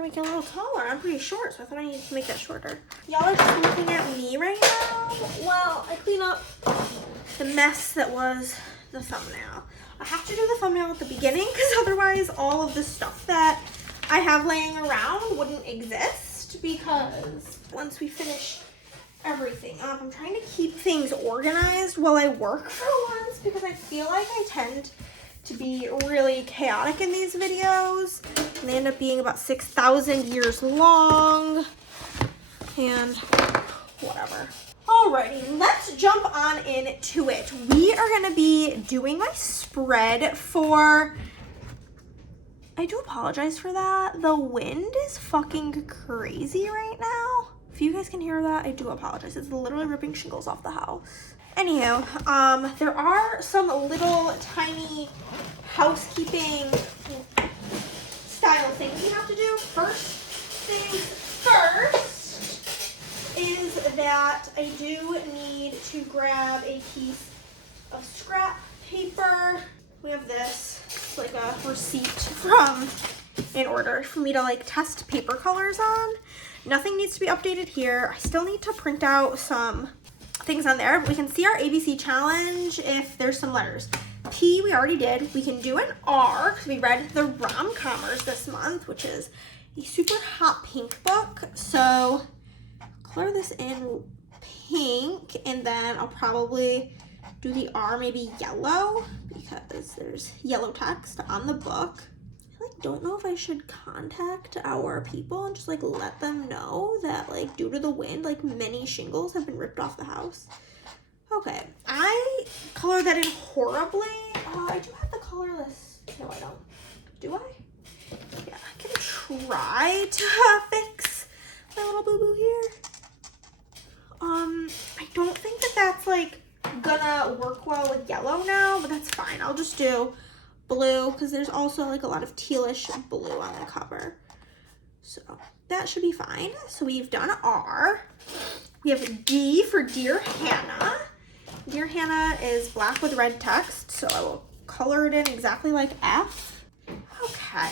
to make it a little taller. I'm pretty short, so I thought I needed to make that shorter. Y'all are just looking at me right now. Well, I clean up the mess that was the thumbnail. I have to do the thumbnail at the beginning because otherwise all of the stuff that I have laying around wouldn't exist, because once we finish everything up, I'm trying to keep things organized while I work for once, because I feel like I tend to be really chaotic in these videos, and they end up being about 6,000 years long, and whatever. Alrighty, let's jump on into it. We are gonna be doing my spread for, I do apologize for that. The wind is fucking crazy right now. If you guys can hear that, I do apologize. It's literally ripping shingles off the house. Anywho, there are some little tiny housekeeping style things we have to do. First things first is that I do need to grab a piece of scrap paper. We have this. It's like a receipt from, in order for me to like test paper colors on. Nothing needs to be updated here. I still need to print out some things on there. We can see our ABC challenge if there's some letters. P we already did. We can do an R because we read the rom-comers this month, which is a super hot pink book. So color this in pink, and then I'll probably do the R maybe yellow because there's yellow text on the book. I like don't know if I should contact our people and just like let them know that like due to the wind, like many shingles have been ripped off the house. Okay, I colored that in horribly. I do have the colorless. No, I don't. Do I? Yeah, I can try to fix my little boo-boo here. I don't think that that's like gonna work well with yellow now, but that's fine. I'll just do blue because there's also like a lot of tealish blue on the cover. So that should be fine. So we've done R. We have D for Dear Hannah. Dear Hannah is black with red text, so I will color it in exactly like F. Okay.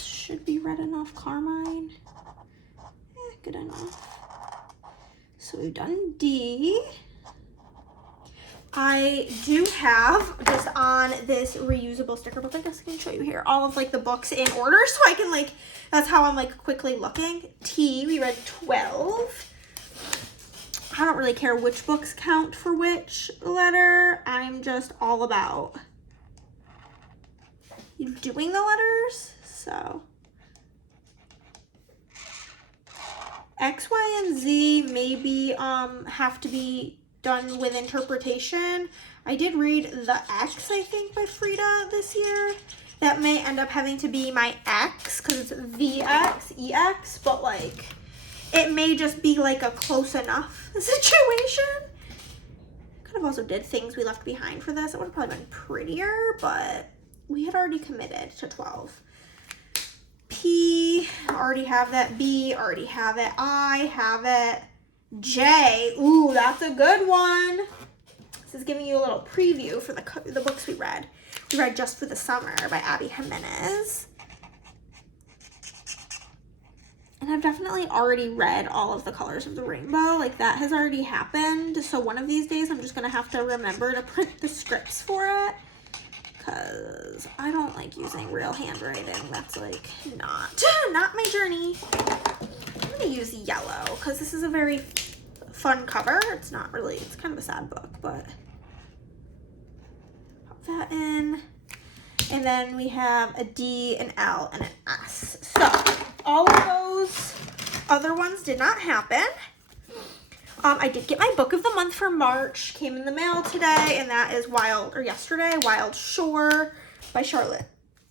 Should be red enough, carmine. Good enough. So we've done D. I do have, just on this reusable sticker book, I guess I can show you here, all of like the books in order so I can like, that's how I'm like quickly looking. T, we read 12. I don't really care which books count for which letter. I'm just all about doing the letters. So X, Y, and Z maybe have to be done with interpretation. I did read The X, I think, by Frida this year. That may end up having to be my X because it's VX, EX, but like it may just be like a close enough situation. Could have also did Things We Left Behind for this. It would have probably been prettier, but we had already committed to 12. P, already have that. B, already have it. I have it. J, ooh, that's a good one. This is giving you a little preview for the books we read. We read Just for the Summer by Abby Jimenez. And I've definitely already read all of the colors of the rainbow. Like that has already happened. So one of these days I'm just going to have to remember to print the scripts for it. Because I don't like using real handwriting. That's like not my journey. I'm going to use yellow because this is a very fun cover. It's not really, it's kind of a sad book, but pop that in. And then we have a D, an L, and an S. So all of those other ones did not happen. I did get my book of the month for March. Came in the mail today, and that is yesterday, Wild Shore by Charlotte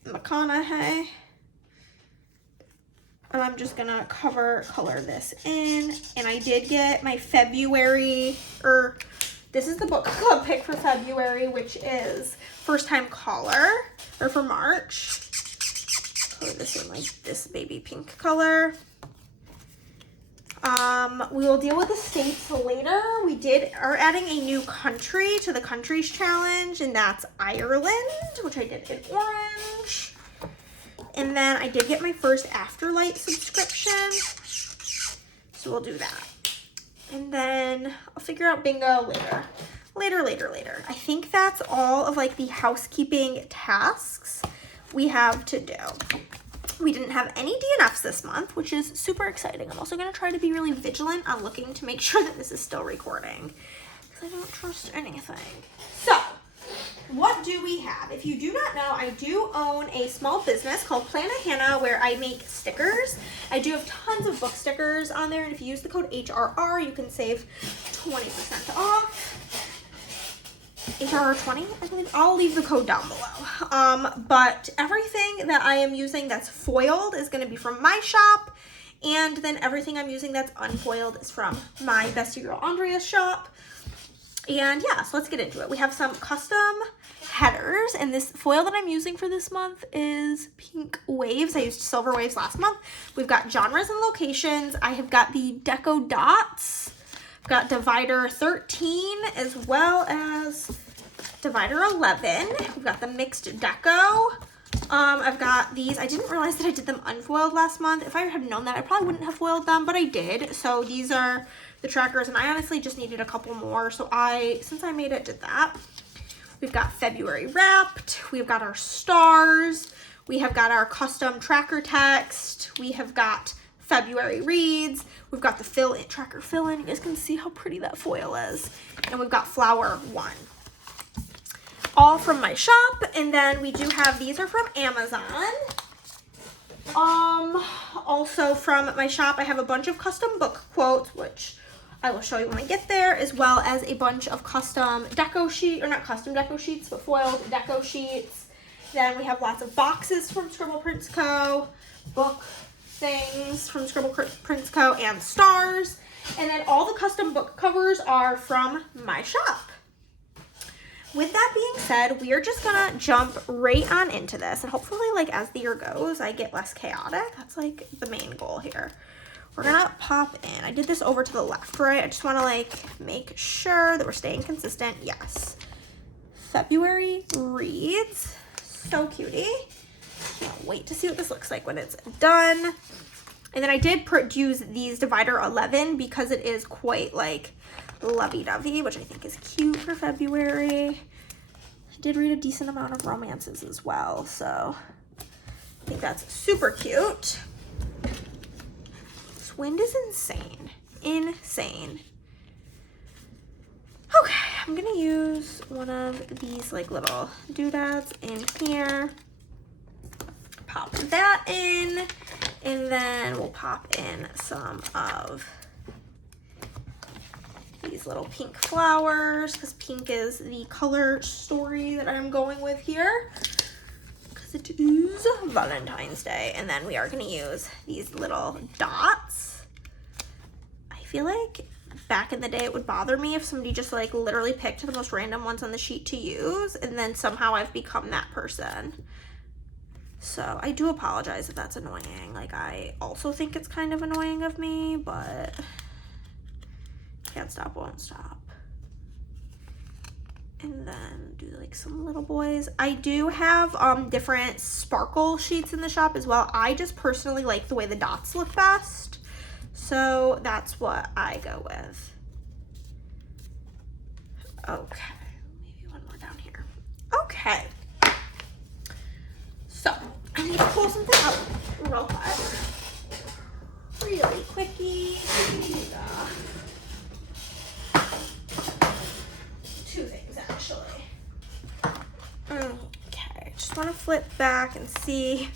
McConaughey. And I'm just gonna color this in. And I did get my February, this is the book club pick for February, which is First Time Caller, or for March. Color this in like this baby pink color. We will deal with the states later. We are adding a new country to the countries challenge, and that's Ireland, which I did in orange. And then I did get my first Afterlight subscription, so we'll do that. And then I'll figure out bingo later. Later. I think that's all of like the housekeeping tasks we have to do. We didn't have any DNFs this month, which is super exciting. I'm also going to try to be really vigilant on looking to make sure that this is still recording, because I don't trust anything. So, what do we have? If you do not know, I do own a small business called Planet Hannah where I make stickers. I do have tons of book stickers on there, and if you use the code HRR, you can save 20% off. HRR20, I believe. I'll leave the code down below. But everything that I am using that's foiled is going to be from my shop, and then everything I'm using that's unfoiled is from my bestie girl Andrea's shop. And yeah, so let's get into it. We have some custom headers, and this foil that I'm using for this month is Pink Waves. I used Silver Waves last month. We've got genres and locations. I have got the Deco Dots. I've got Divider 13 as well as Divider 11. We've got the Mixed Deco. I've got these. I didn't realize that I did them unfoiled last month. If I had known that, I probably wouldn't have foiled them, but I did. So these are the trackers, and I honestly just needed a couple more. So since I made it, did that. We've got February Wrapped. We've got our stars. We have got our custom tracker text. We have got February Reads. We've got the tracker fill-in. You guys can see how pretty that foil is. And we've got Flower 1. All from my shop. And then we do have, these are from Amazon. Also from my shop, I have a bunch of custom book quotes, which I will show you when I get there, as well as a bunch of custom deco sheets, or not custom deco sheets, but foiled deco sheets. Then we have lots of boxes from Scribble Prints Co., book things from Scribble Prints Co., and stars. And then all the custom book covers are from my shop. With that being said, we are just gonna jump right on into this, and hopefully, like, as the year goes, I get less chaotic. That's like the main goal here. We're gonna pop in. I did this over to the left, right? I just wanna like make sure that we're staying consistent. Yes. February Reads. So cutie. Can't wait to see what this looks like when it's done. And then I did use these Divider 11 because it is quite like lovey-dovey, which I think is cute for February. I did read a decent amount of romances as well, so I think that's super cute. This wind is insane. Insane. Okay, I'm gonna use one of these like little doodads in here. Pop that in, and then we'll pop in some of these little pink flowers, because pink is the color story that I'm going with here, because it is Valentine's Day. And then we are going to use these little dots. I feel like back in the day it would bother me if somebody just like literally picked the most random ones on the sheet to use, and then somehow I've become that person. So I do apologize if that's annoying. Like, I also think it's kind of annoying of me, but can't stop, won't stop. And then do like some little boys. I do have different sparkle sheets in the shop as well. I just personally like the way the dots look best, so that's what I go with. Okay, maybe one more down here. Okay. So, I need to pull something up real quick. Really quickie. Two things, actually. Okay, just want to flip back and see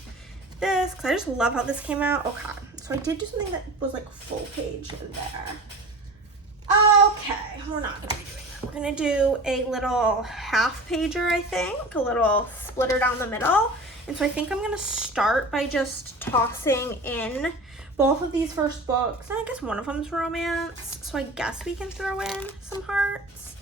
this, because I just love how this came out. Okay, so I did do something that was like full page in there. Okay, we're not going to be doing that. We're going to do a little half pager, I think, a little splitter down the middle. And so I think I'm going to start by just tossing in both of these first books. And I guess one of them's romance, so I guess we can throw in some hearts.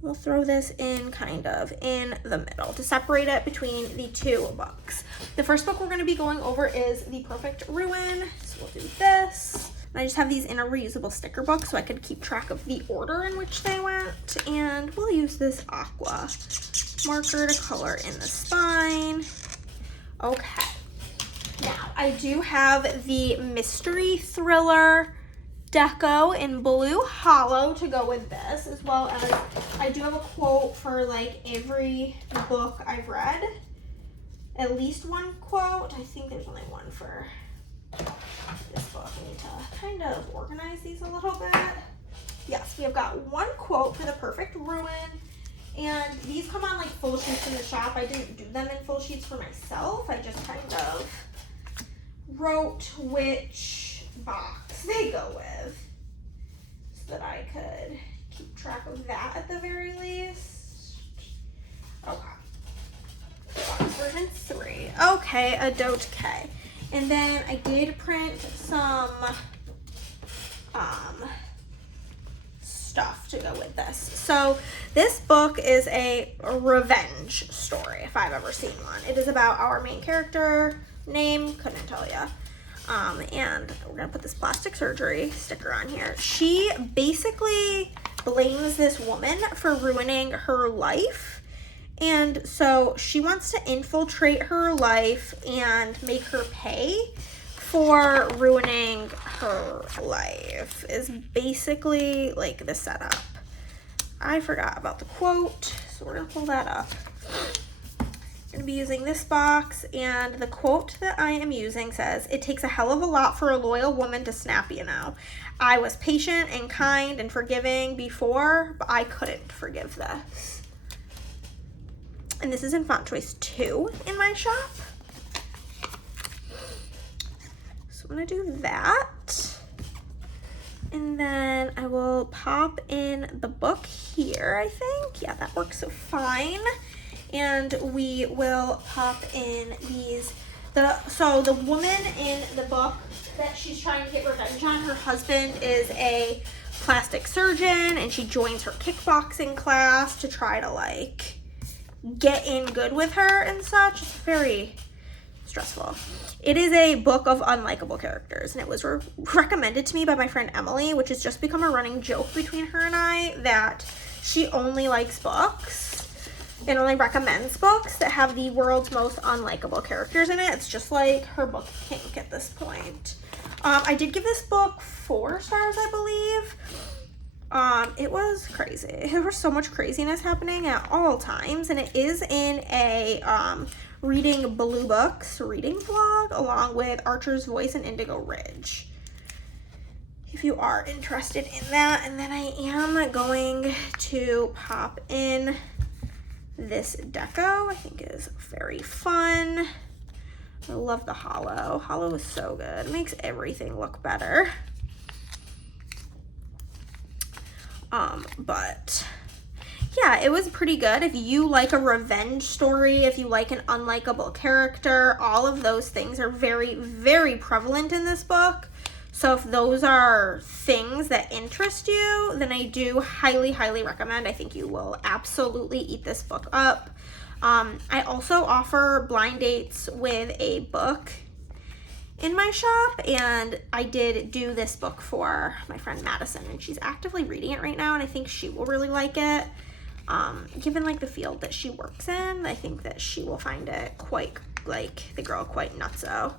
We'll throw this in kind of in the middle to separate it between the two books. The first book we're going to be going over is The Perfect Ruin. So we'll do this. And I just have these in a reusable sticker book so I could keep track of the order in which they went. And we'll use this aqua marker to color in the spine. Okay. Now, I do have the mystery thriller deco in blue hollow to go with this, as well as I do have a quote for like every book I've read. At least one quote. I think there's only one for this book. I need to kind of organize these a little bit. Yes, we have got one quote for The Perfect Ruin. And these come on like full sheets in the shop. I didn't do them in full sheets for myself. I just kind of wrote which box they go with so that I could keep track of that at the very least. Okay. Box version 3. Okay, a Dote K. And then I did print some stuff to go with this. So this book is a revenge story, if I've ever seen one. It is about our main character, name, couldn't tell you. And we're gonna put this plastic surgery sticker on here. She basically blames this woman for ruining her life. And so she wants to infiltrate her life and make her pay for ruining her life, is basically like the setup. I forgot about the quote, so we're gonna pull that up. I'm gonna be using this box, and the quote that I am using says, "It takes a hell of a lot for a loyal woman to snap, you know. I was patient and kind and forgiving before, but I couldn't forgive this." And this is in font choice 2 in my shop. So I'm gonna do that. And then I will pop in the book here, I think. Yeah, that works fine. And we will pop in these. So the woman in the book that she's trying to get revenge on, her husband is a plastic surgeon, and she joins her kickboxing class to try to like get in good with her and such. It's very stressful. It is a book of unlikable characters, and it was recommended to me by my friend Emily, which has just become a running joke between her and I, that she only likes books and only recommends books that have the world's most unlikable characters in it. It's just like her book kink at this point. I did give this book 4 stars, I believe. It was crazy. There was so much craziness happening at all times, and it is in a Reading Blue Books reading vlog along with Archer's Voice and Indigo Ridge, if you are interested in that. And then I am going to pop in this deco. I think is very fun. I love the hollow. Hollow is so good. It makes everything look better. But yeah, it was pretty good. If you like a revenge story, if you like an unlikable character, all of those things are very, very prevalent in this book. So if those are things that interest you, then I do highly, highly recommend. I think you will absolutely eat this book up. I also offer blind dates with a book in my shop, and I did do this book for my friend Madison, and she's actively reading it right now, and I think she will really like it. Given like the field that she works in, I think that she will find it quite, like the girl, quite nutso.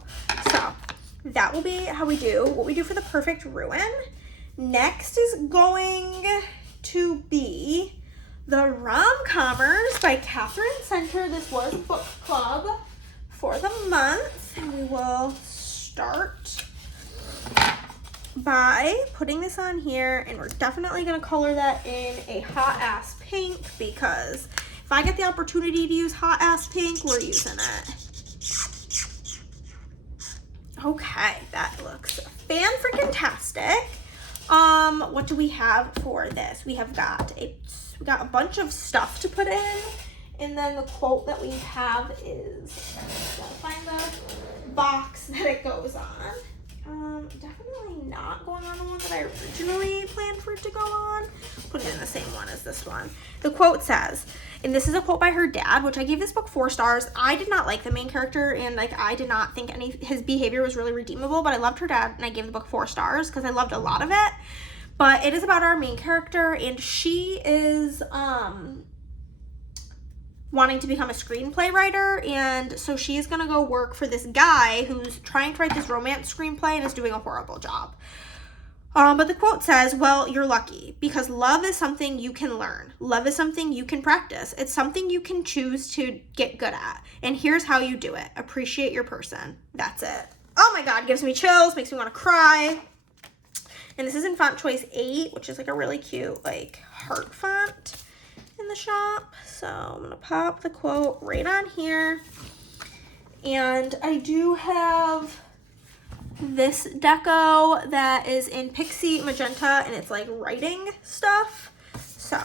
So that will be how we do what we do for The Perfect Ruin. Next is going to be The Rom-Commers by Catherine Center. This was book club for the month, and we will start by putting this on here, and we're definitely going to color that in a hot ass pink, because if I get the opportunity to use hot ass pink, we're using it. Okay, that looks fan-freaking-tastic. What do we have for this? We got a bunch of stuff to put in, and then the quote that we have is, gotta find the box that it goes on. Definitely not going on the one that I originally planned for it to go on. Put it in the same one as this one. The quote says, and this is a quote by her dad, which I gave this book 4 stars. I did not like the main character, and like I did not think his behavior was really redeemable, but I loved her dad, and I gave the book 4 stars because I loved a lot of it. But it is about our main character, and she is wanting to become a screenplay writer, and so she's gonna go work for this guy who's trying to write this romance screenplay and is doing a horrible job. But the quote says, well, you're lucky because love is something you can learn. Love is something you can practice. It's something you can choose to get good at. And here's how you do it. Appreciate your person. That's it. Oh my God, gives me chills, makes me want to cry. And this is in font choice 8, which is like a really cute like heart font in the shop. So I'm gonna pop the quote right on here. And I do have this deco that is in Pixie Magenta, and it's like writing stuff. So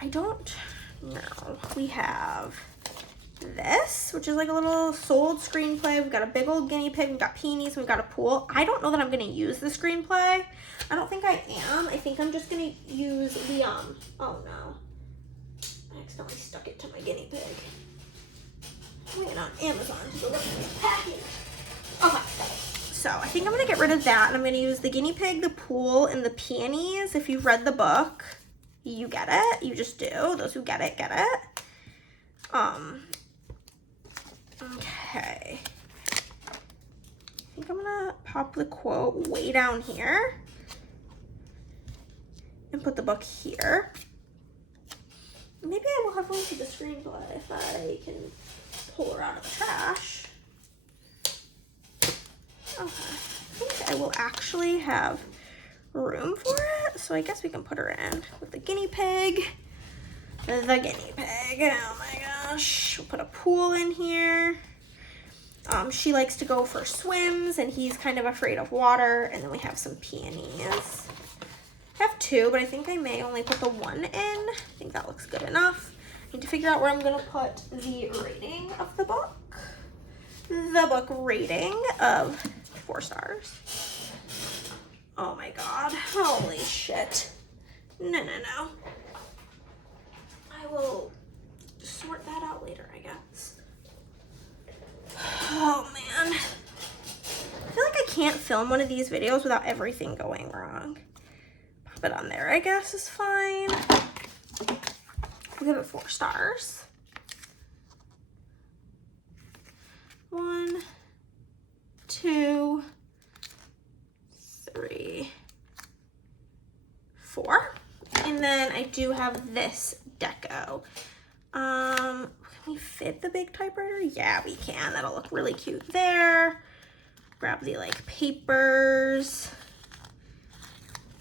I don't know. We have this, which is like a little sold screenplay. We've got a big old guinea pig, we've got peonies, we've got a pool. I don't know that I'm gonna use the screenplay. I don't think I am. I think I'm just gonna use the oh no, I accidentally stuck it to my guinea pig. I went on Amazon to deliver the package. Okay, so I think I'm gonna get rid of that, and I'm gonna use the guinea pig, the pool, and the peonies. If you've read the book, you get it. You just do. Those who get it, get it. Okay. I think I'm gonna pop the quote way down here and put the book here. Maybe I will have room for the screenplay if I can pull her out of the trash. Okay, I think I will actually have room for it, so I guess we can put her in with the guinea pig. The guinea pig, oh my gosh. We'll put a pool in here. She likes to go for swims, and he's kind of afraid of water. And then we have some peonies. I have 2, but I think I may only put the 1 in. I think that looks good enough. I need to figure out where I'm gonna put the rating of the book. The book rating of 4 stars. Oh my God, holy shit. No. I will sort that out later, I guess. Oh man. I feel like I can't film one of these videos without everything going wrong. Pop it on there, I guess, is fine. We'll give it 4 stars. 1, 2, 3, 4. And then I do have this deco. Can we fit the big typewriter? Yeah, we can. That'll look really cute there. Grab the like papers.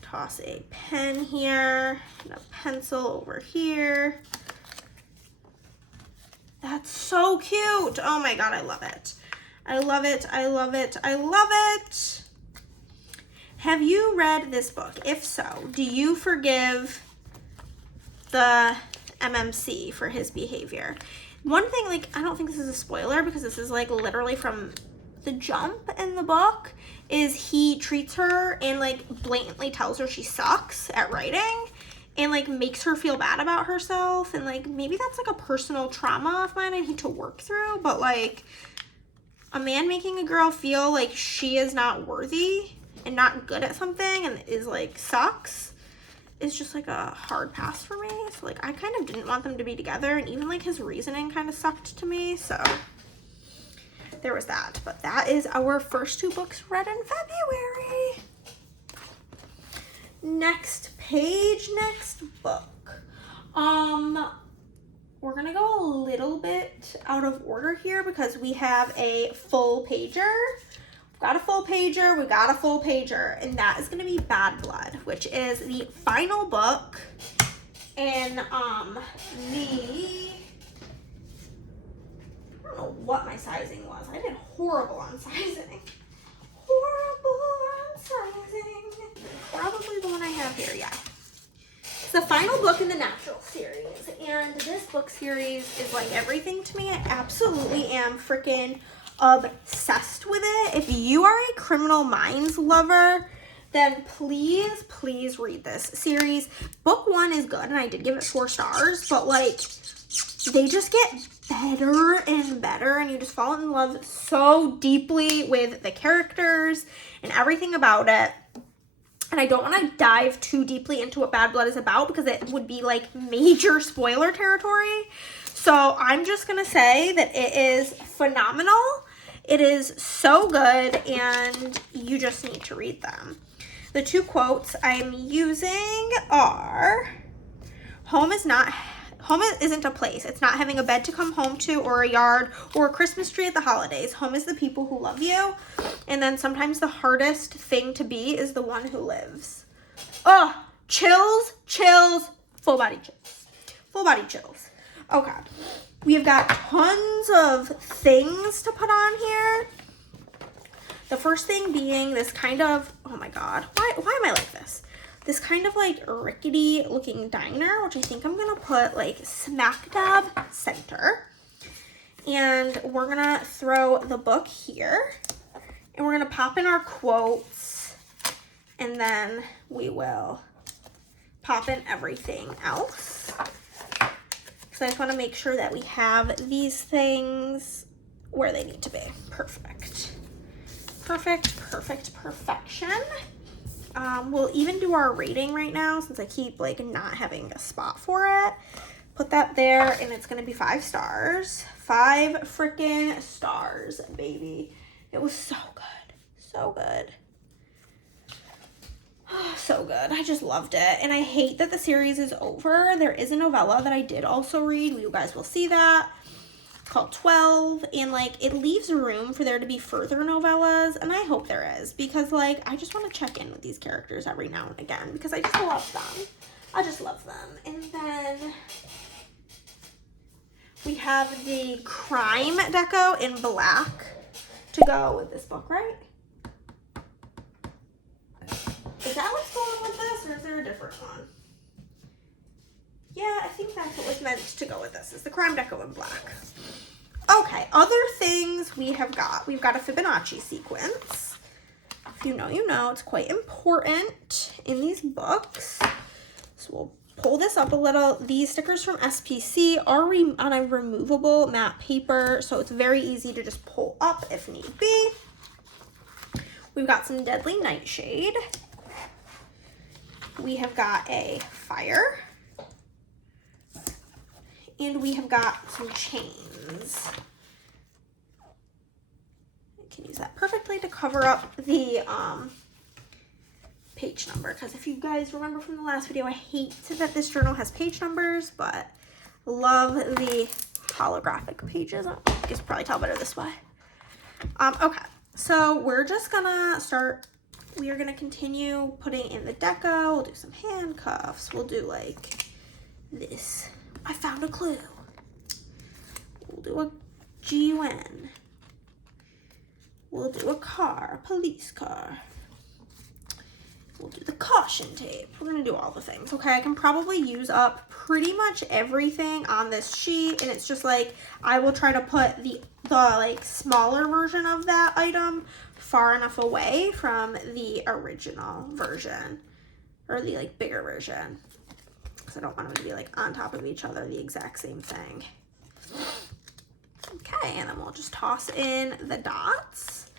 Toss a pen here and a pencil over here. That's so cute. Oh my God, I love it. I love it. I love it. I love it. Have you read this book? If so, do you forgive the MMC for his behavior? One thing, like, I don't think this is a spoiler because this is like literally from the jump in the book, is he treats her and like blatantly tells her she sucks at writing and like makes her feel bad about herself, and like maybe that's like a personal trauma of mine I need to work through, but like a man making a girl feel like she is not worthy and not good at something and is like sucks is just like a hard pass for me. So like I kind of didn't want them to be together, and even like his reasoning kind of sucked to me, so there was that. But that is our first 2 books read in February. Next page, next book. We're gonna go a little bit out of order here because we have a full pager. We've got a full pager, we got a full pager, and that is gonna be Bad Blood, which is the final book in the, I don't know what my sizing was. I did horrible on sizing. Horrible on sizing. Probably the one I have here, yeah. It's the final book in the Natural series, and this book series is like everything to me. I absolutely am freaking obsessed with it. If you are a Criminal Minds lover, then please, please read this series. Book 1 is good, and I did give it 4 stars, but like, they just get better and better, and you just fall in love so deeply with the characters and everything about it. And I don't want to dive too deeply into what Bad Blood is about because it would be like major spoiler territory. So I'm just going to say that it is phenomenal. It is so good, and you just need to read them. The 2 quotes I'm using are, home isn't a place. It's not having a bed to come home to or a yard or a Christmas tree at the holidays. Home is the people who love you. And then sometimes the hardest thing to be is the one who lives. Oh, chills, full body chills. Full body chills. Okay. We've got tons of things to put on here. The first thing being this kind of, oh my God, why am I like this? This kind of like rickety looking diner, which I think I'm gonna put like smack dab center. And we're gonna throw the book here, and we're gonna pop in our quotes, and then we will pop in everything else. So I just wanna make sure that we have these things where they need to be. Perfect. Perfection. We'll even do our rating right now since I keep like not having a spot for it. Put that there, and it's gonna be 5 stars. 5 freaking stars, baby. It was so good. So good. Oh, so good. I just loved it. And I hate that the series is over. There is a novella that I did also read. You guys will see that. Called 12, and like it leaves room for there to be further novellas, and I hope there is, because like I just want to check in with these characters every now and again because I just love them. I just love them. And then we have the crime deco in black to go with this book, right? Is that what's going with this, or is there a different one? Yeah, I think that's what was meant to go with this, is the crime deco in black. Okay, other things we've got a Fibonacci sequence. If you know, you know, it's quite important in these books. So we'll pull this up a little. These stickers from SPC are on a removable matte paper, so it's very easy to just pull up if need be. We've got some Deadly Nightshade. We have got a fire. And we have got some chains. I can use that perfectly to cover up the page number, because if you guys remember from the last video, I hate that this journal has page numbers, but love the holographic pages. You can probably tell better this way. Okay, so we're just gonna start. We are gonna continue putting in the deco. We'll do some handcuffs. We'll do like this. I found a clue. We'll do a GUN. We'll do a car, a police car. We'll do the caution tape. We're gonna do all the things, okay? I can probably use up pretty much everything on this sheet, and it's just like, I will try to put the like smaller version of that item far enough away from the original version, or the like bigger version. I don't want them to be like on top of each other, the exact same thing. Okay, and then we'll just toss in the dots.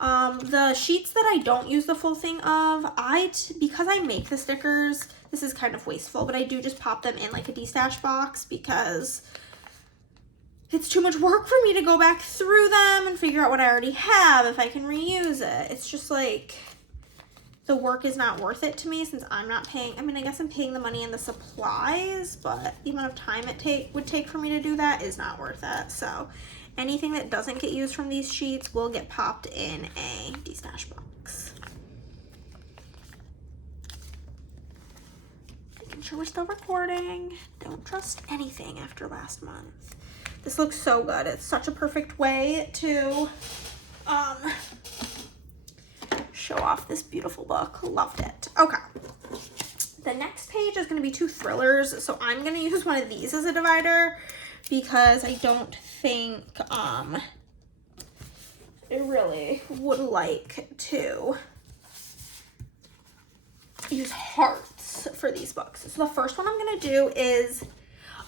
The sheets that I don't use the full thing of, because I make the stickers, this is kind of wasteful, but I do just pop them in like a de-stash box because it's too much work for me to go back through them and figure out what I already have if I can reuse it. It's just like, the work is not worth it to me since I'm not paying. I mean, I guess I'm paying the money and the supplies, but the amount of time it would take for me to do that is not worth it. So anything that doesn't get used from these sheets will get popped in a de-stash box. Making sure we're still recording. Don't trust anything after last month. This looks so good. It's such a perfect way to show off this beautiful book. Loved it. Okay. The next page is going to be 2 thrillers. So I'm going to use one of these as a divider because I don't think I really would like to use hearts for these books. So the first one I'm gonna do is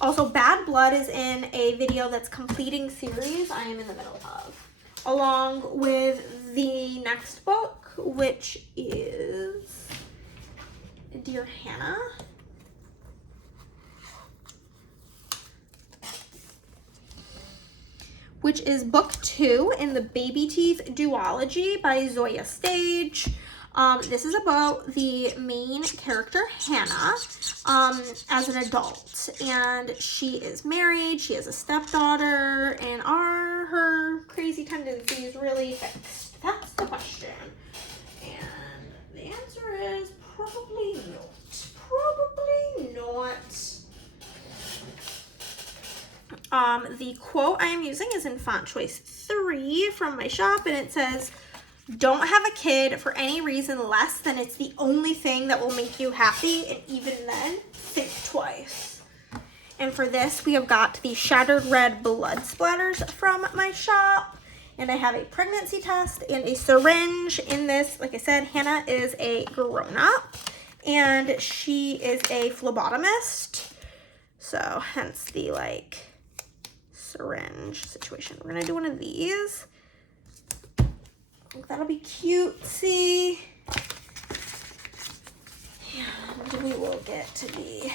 also Bad Blood is in a video that's completing series I am in the middle of, along with the next book, which is Dear Hannah. Which is book 2 in the Baby Teeth duology by Zoya Stage. This is about the main character, Hannah, as an adult. And she is married, she has a stepdaughter, and are her crazy tendencies really fixed? That's the question. And the answer is probably not. Probably not. The quote I am using is in font choice 3 from my shop, and it says, "Don't have a kid for any reason less than it's the only thing that will make you happy, and even then, think twice." And for this, we have got the Shattered Red Blood Splatters from my shop, and I have a pregnancy test and a syringe in this. Like I said, Hannah is a grown-up, and she is a phlebotomist, so hence the, like, syringe situation. We're gonna do one of these. I think that'll be cutesy. And we will get to the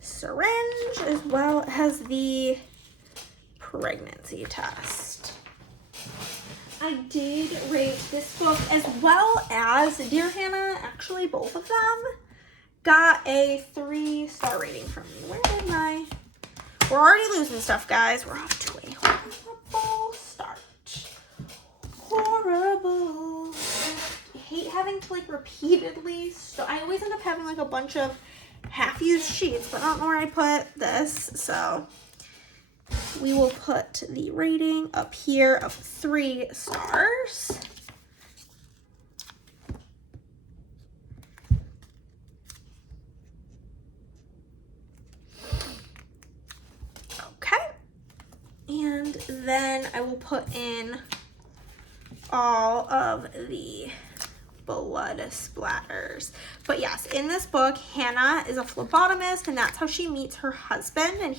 syringe as well as the pregnancy test. I did rate this book as well as Dear Hannah. Actually, both of them got a 3-star rating from me. Where did my... We're already losing stuff, guys. We're off to a horrible start. Horrible. I hate having to, like, repeatedly... So I always end up having, like, a bunch of half-used sheets, but I don't know where I put this, so we will put the rating up here of 3 stars. And then I will put in all of the blood splatters. But yes, in this book, Hannah is a phlebotomist, and that's how she meets her husband. And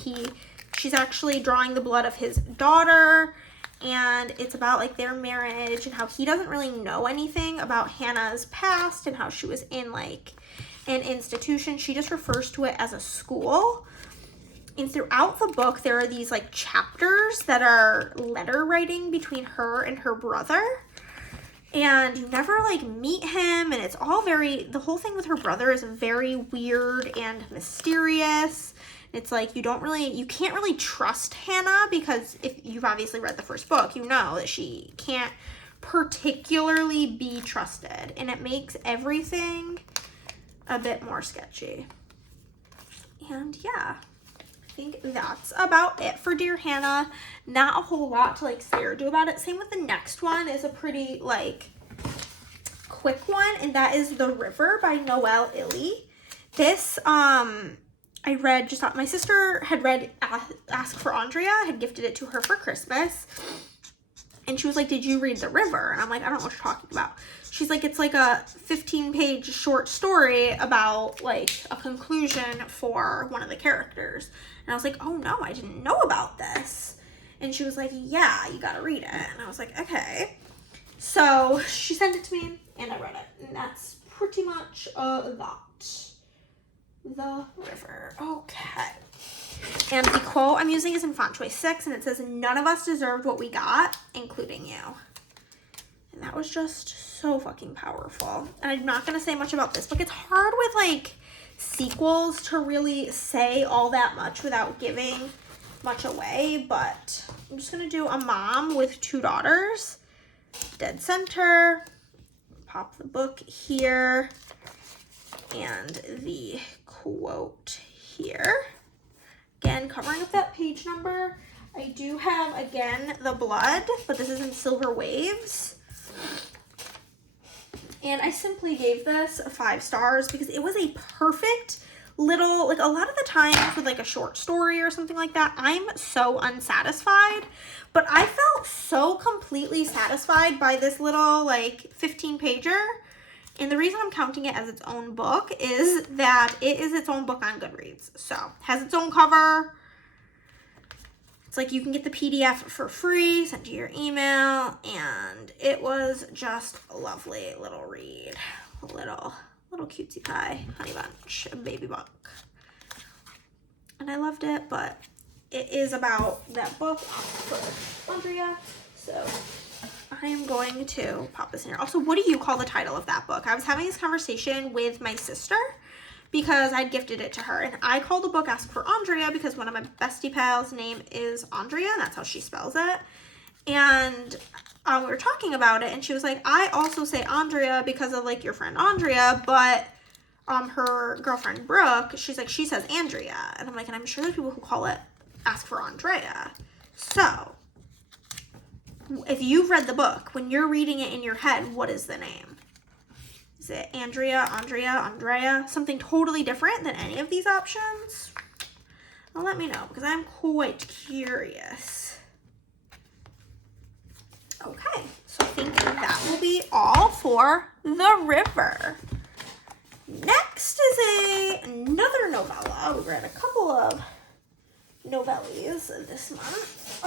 she's actually drawing the blood of his daughter, and it's about, like, their marriage and how he doesn't really know anything about Hannah's past and how she was in, like, an institution. She just refers to it as a school. And throughout the book, there are these, like, chapters that are letter writing between her and her brother. And you never, like, meet him. And it's all the whole thing with her brother is very weird and mysterious. It's like you can't really trust Hannah, because if you've obviously read the first book, you know that she can't particularly be trusted. And it makes everything a bit more sketchy. And yeah. I think that's about it for Dear Hannah. Not a whole lot to, like, say or do about it. Same with the next one. Is a pretty, like, quick one, and that is The River by Noelle Illy. This I read just my sister had read Ask for Andrea, had gifted it to her for Christmas, and she was like, "Did you read The River?" And I'm like, "I don't know what you're talking about." She's like, "It's like a 15-page short story about, like, a conclusion for one of the characters." And I was like, "Oh no, I didn't know about this." And she was like, "Yeah, you gotta read it." And I was like, "Okay." So she sent it to me, and I read it. And that's pretty much that. The River. Okay. And the quote I'm using is in font choice 6, and it says, "None of us deserved what we got, including you." And that was just so fucking powerful. And I'm not going to say much about this book. It's hard with, like, sequels to really say all that much without giving much away, but I'm just going to do a mom with 2 daughters. Dead center. Pop the book here. And the quote here. Again, covering up that page number. I do have, again, the blood, but this is in Silver Waves. And I simply gave this 5 stars because it was a perfect little, like a lot of the times with like a short story or something like that, I'm so unsatisfied, but I felt so completely satisfied by this little like 15 pager. And the reason I'm counting it as its own book is that it is its own book on Goodreads. So it has its own cover. It's like you can get the PDF for free, sent to your email, and it was just a lovely little read. A little cutesy pie, honey bunch, a baby book. And I loved it, but it is about that book for Andrea. So I am going to pop this in here. Also, what do you call the title of that book? I was having this conversation with my sister because I'd gifted it to her, and I call the book Ask for Andrea because one of my bestie pals' name is Andrea, and that's how she spells it. And we were talking about it, and she was like, I also say Andrea because of like your friend Andrea, but her girlfriend Brooke, she's like, she says Andrea. And I'm like, and I'm sure there's people who call it Ask for Andrea. So if you've read the book, when you're reading it in your head, what is the name? Is it Andrea, Andrea, something totally different than any of these options? Well, let me know because I'm quite curious. Okay, so I think that will be all for the river. Next is another novella. We read a couple of novellas this month.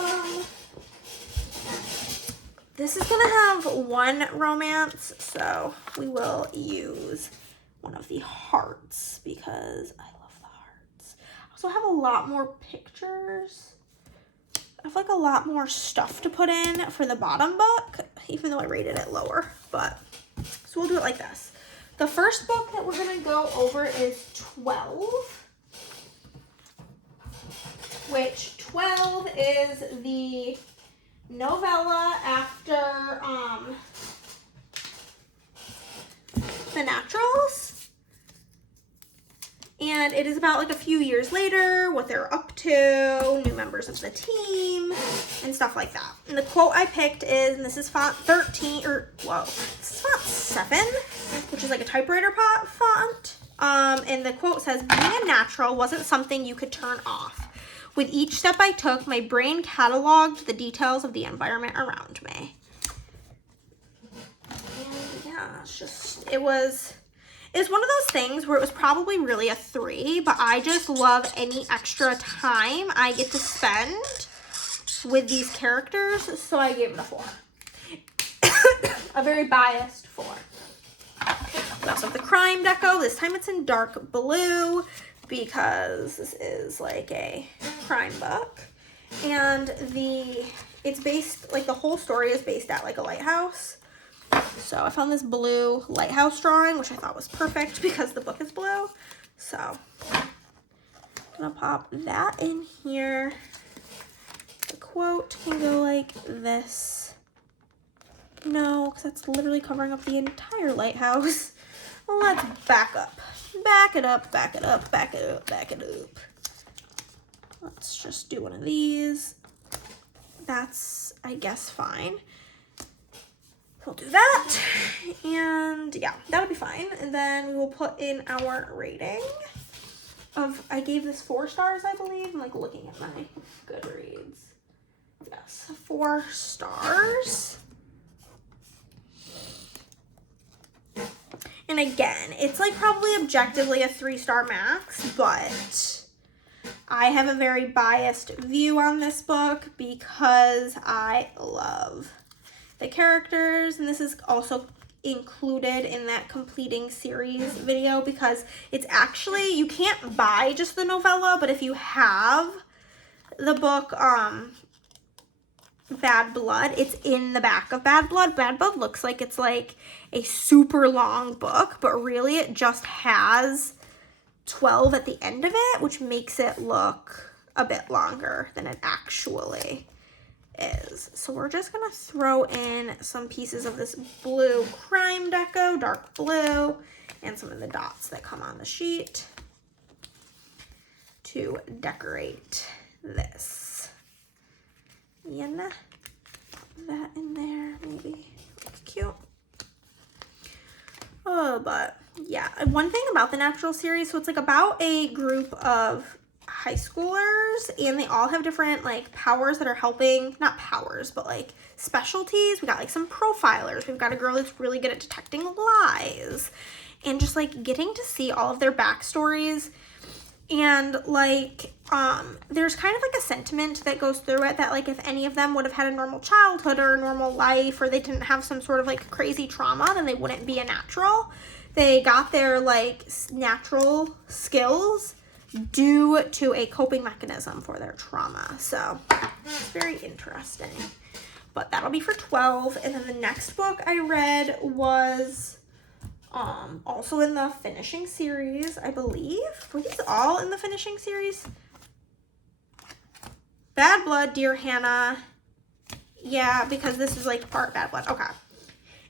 This is gonna have one romance, so we will use one of the hearts because I love the hearts. I also have a lot more pictures. I have like a lot more stuff to put in for the bottom book, even though I rated it lower, but so we'll do it like this. The first book that we're gonna go over is 12, which 12 is the novella after The Naturals. And it is about like a few years later, what they're up to, new members of the team, and stuff like that. And the quote I picked is, and this is font 13, this is font 7, which is like a typewriter font. And the quote says, being a natural wasn't something you could turn off. With each step I took, my brain cataloged the details of the environment around me. And yeah, it was one of those things where it was probably really a 3, but I just love any extra time I get to spend with these characters, so I gave it a 4. A very biased 4. We also have the crime deco. This time it's in dark blue because this is like a crime book. And it's based, like the whole story is based at like a lighthouse. So I found this blue lighthouse drawing, which I thought was perfect because the book is blue. So I'm gonna pop that in here. The quote can go like this. No, because that's literally covering up the entire lighthouse. Well, let's back up. Back it up, back it up, back it up, back it up. Let's just do one of these. That's, I guess, fine. We'll do that. And yeah, that'll be fine. And then we will put in our rating of, I gave this 4 stars, I believe. I'm like looking at my Goodreads. Yes, 4 stars. And again, it's like probably objectively a 3-star max, but I have a very biased view on this book because I love the characters, and this is also included in that completing series video because it's actually, you can't buy just the novella, but if you have the book Bad Blood, it's in the back of Bad Blood. Bad Blood looks like it's like a super long book, but really it just has 12 at the end of it, which makes it look a bit longer than it actually is. So we're just gonna throw in some pieces of this blue crime deco, dark blue, and some of the dots that come on the sheet to decorate this. And that in there, maybe. Looks cute. Oh, but Yeah, one thing about the Natural series, so it's like about a group of high schoolers, and they all have different like powers that are helping, not powers, but like specialties. We got like some profilers. We've got a girl that's really good at detecting lies, and just like getting to see all of their backstories. And like there's kind of like a sentiment that goes through it that like if any of them would have had a normal childhood or a normal life, or they didn't have some sort of like crazy trauma, then they wouldn't be a natural. They got their like natural skills due to a coping mechanism for their trauma. So it's very interesting. But that'll be for 12. And then the next book I read was also in the finishing series, I believe. Were these all in the finishing series? Bad Blood, Dear Hannah. Yeah, because this is like part Bad Blood. Okay.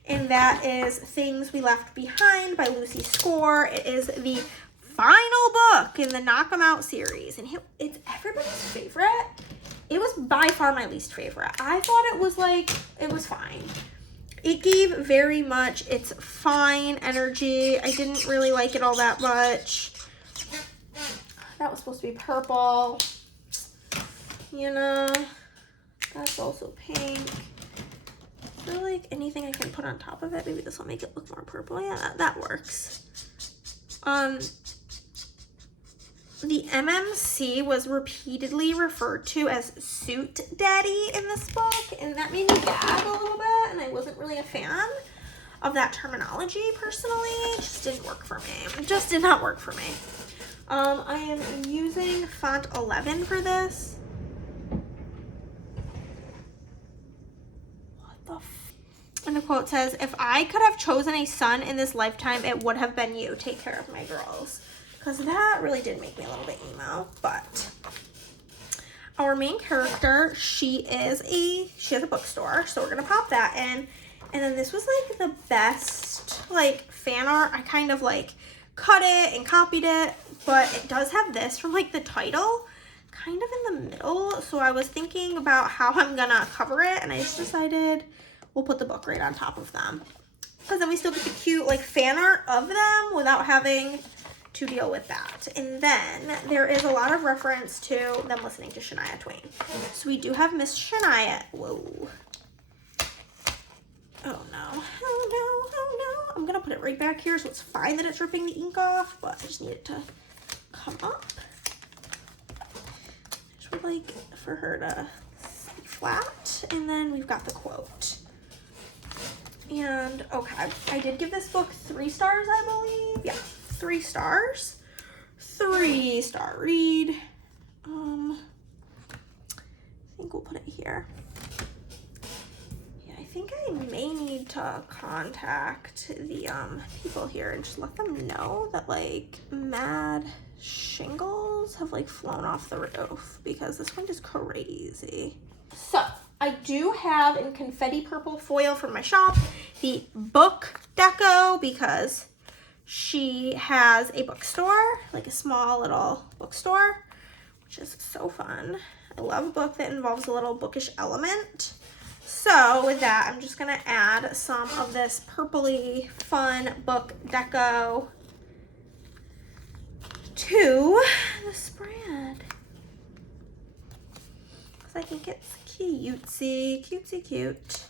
And that is Things We Left Behind by Lucy Score. It is the final book in the Knock 'Em Out series. And it's everybody's favorite. It was by far my least favorite. I thought it was like, it was fine. It gave very much its fine energy. I didn't really like it all that much. That was supposed to be purple. You know, that's also pink. I feel like anything I can put on top of it, maybe this will make it look more purple. Yeah, that works. The MMC was repeatedly referred to as Suit Daddy in this book, and that made me gag a little bit, and I wasn't really a fan of that terminology personally. It just didn't work for me. It just did not work for me. I am using font 11 for this. And the quote says, "If I could have chosen a son in this lifetime, it would have been you. Take care of my girls." Because that really did make me a little bit emo. But our main character, she has a bookstore. So we're going to pop that in. And then this was like the best like fan art. I kind of like cut it and copied it. But it does have this from like the title kind of in the middle. So I was thinking about how I'm going to cover it. And I just decided we'll put the book right on top of them. Because then we still get the cute like fan art of them without having to deal with that. And then there is a lot of reference to them listening to Shania Twain. So we do have Miss Shania. Whoa. Oh no. Oh no. Oh no. I'm going to put it right back here so it's fine that it's ripping the ink off, but I just need it to come up. I just would like for her to be flat. And then we've got the quote. And okay, I did give this book 3 stars, I believe. Yeah, 3 stars. 3-star read. I think we'll put it here. Yeah, I think I may need to contact the people here and just let them know that like mad shingles have like flown off the roof because this one is crazy. So I do have in confetti purple foil from my shop the book deco because she has a bookstore, like a small little bookstore, which is so fun. I love a book that involves a little bookish element. So with that, I'm just gonna add some of this purpley fun book deco to the spread. Because I think it's cutesy cute.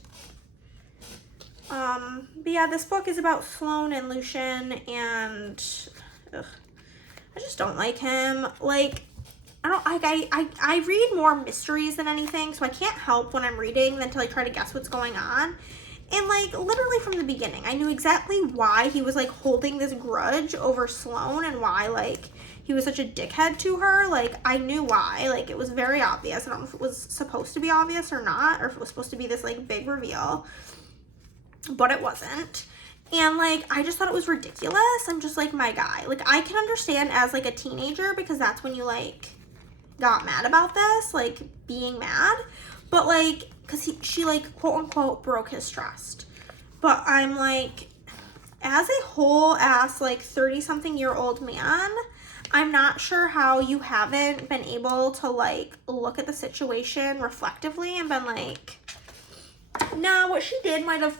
But yeah, this book is about Sloane and Lucian, and I just don't like him. Like, I read more mysteries than anything, so I can't help when I'm reading than to like try to guess what's going on. And like literally from the beginning, I knew exactly why he was like holding this grudge over Sloane and why like he was such a dickhead to her. Like I knew why. Like it was very obvious. I don't know if it was supposed to be obvious or not, or if it was supposed to be this like big reveal, but it wasn't. And like I just thought it was ridiculous. I'm just like, my guy. Like I can understand as like a teenager because that's when you like got mad about this, like being mad, but like because she like quote unquote broke his trust. But I'm like, as a whole ass like 30-something-year-old man, I'm not sure how you haven't been able to like look at the situation reflectively and been like, nah, what she did might have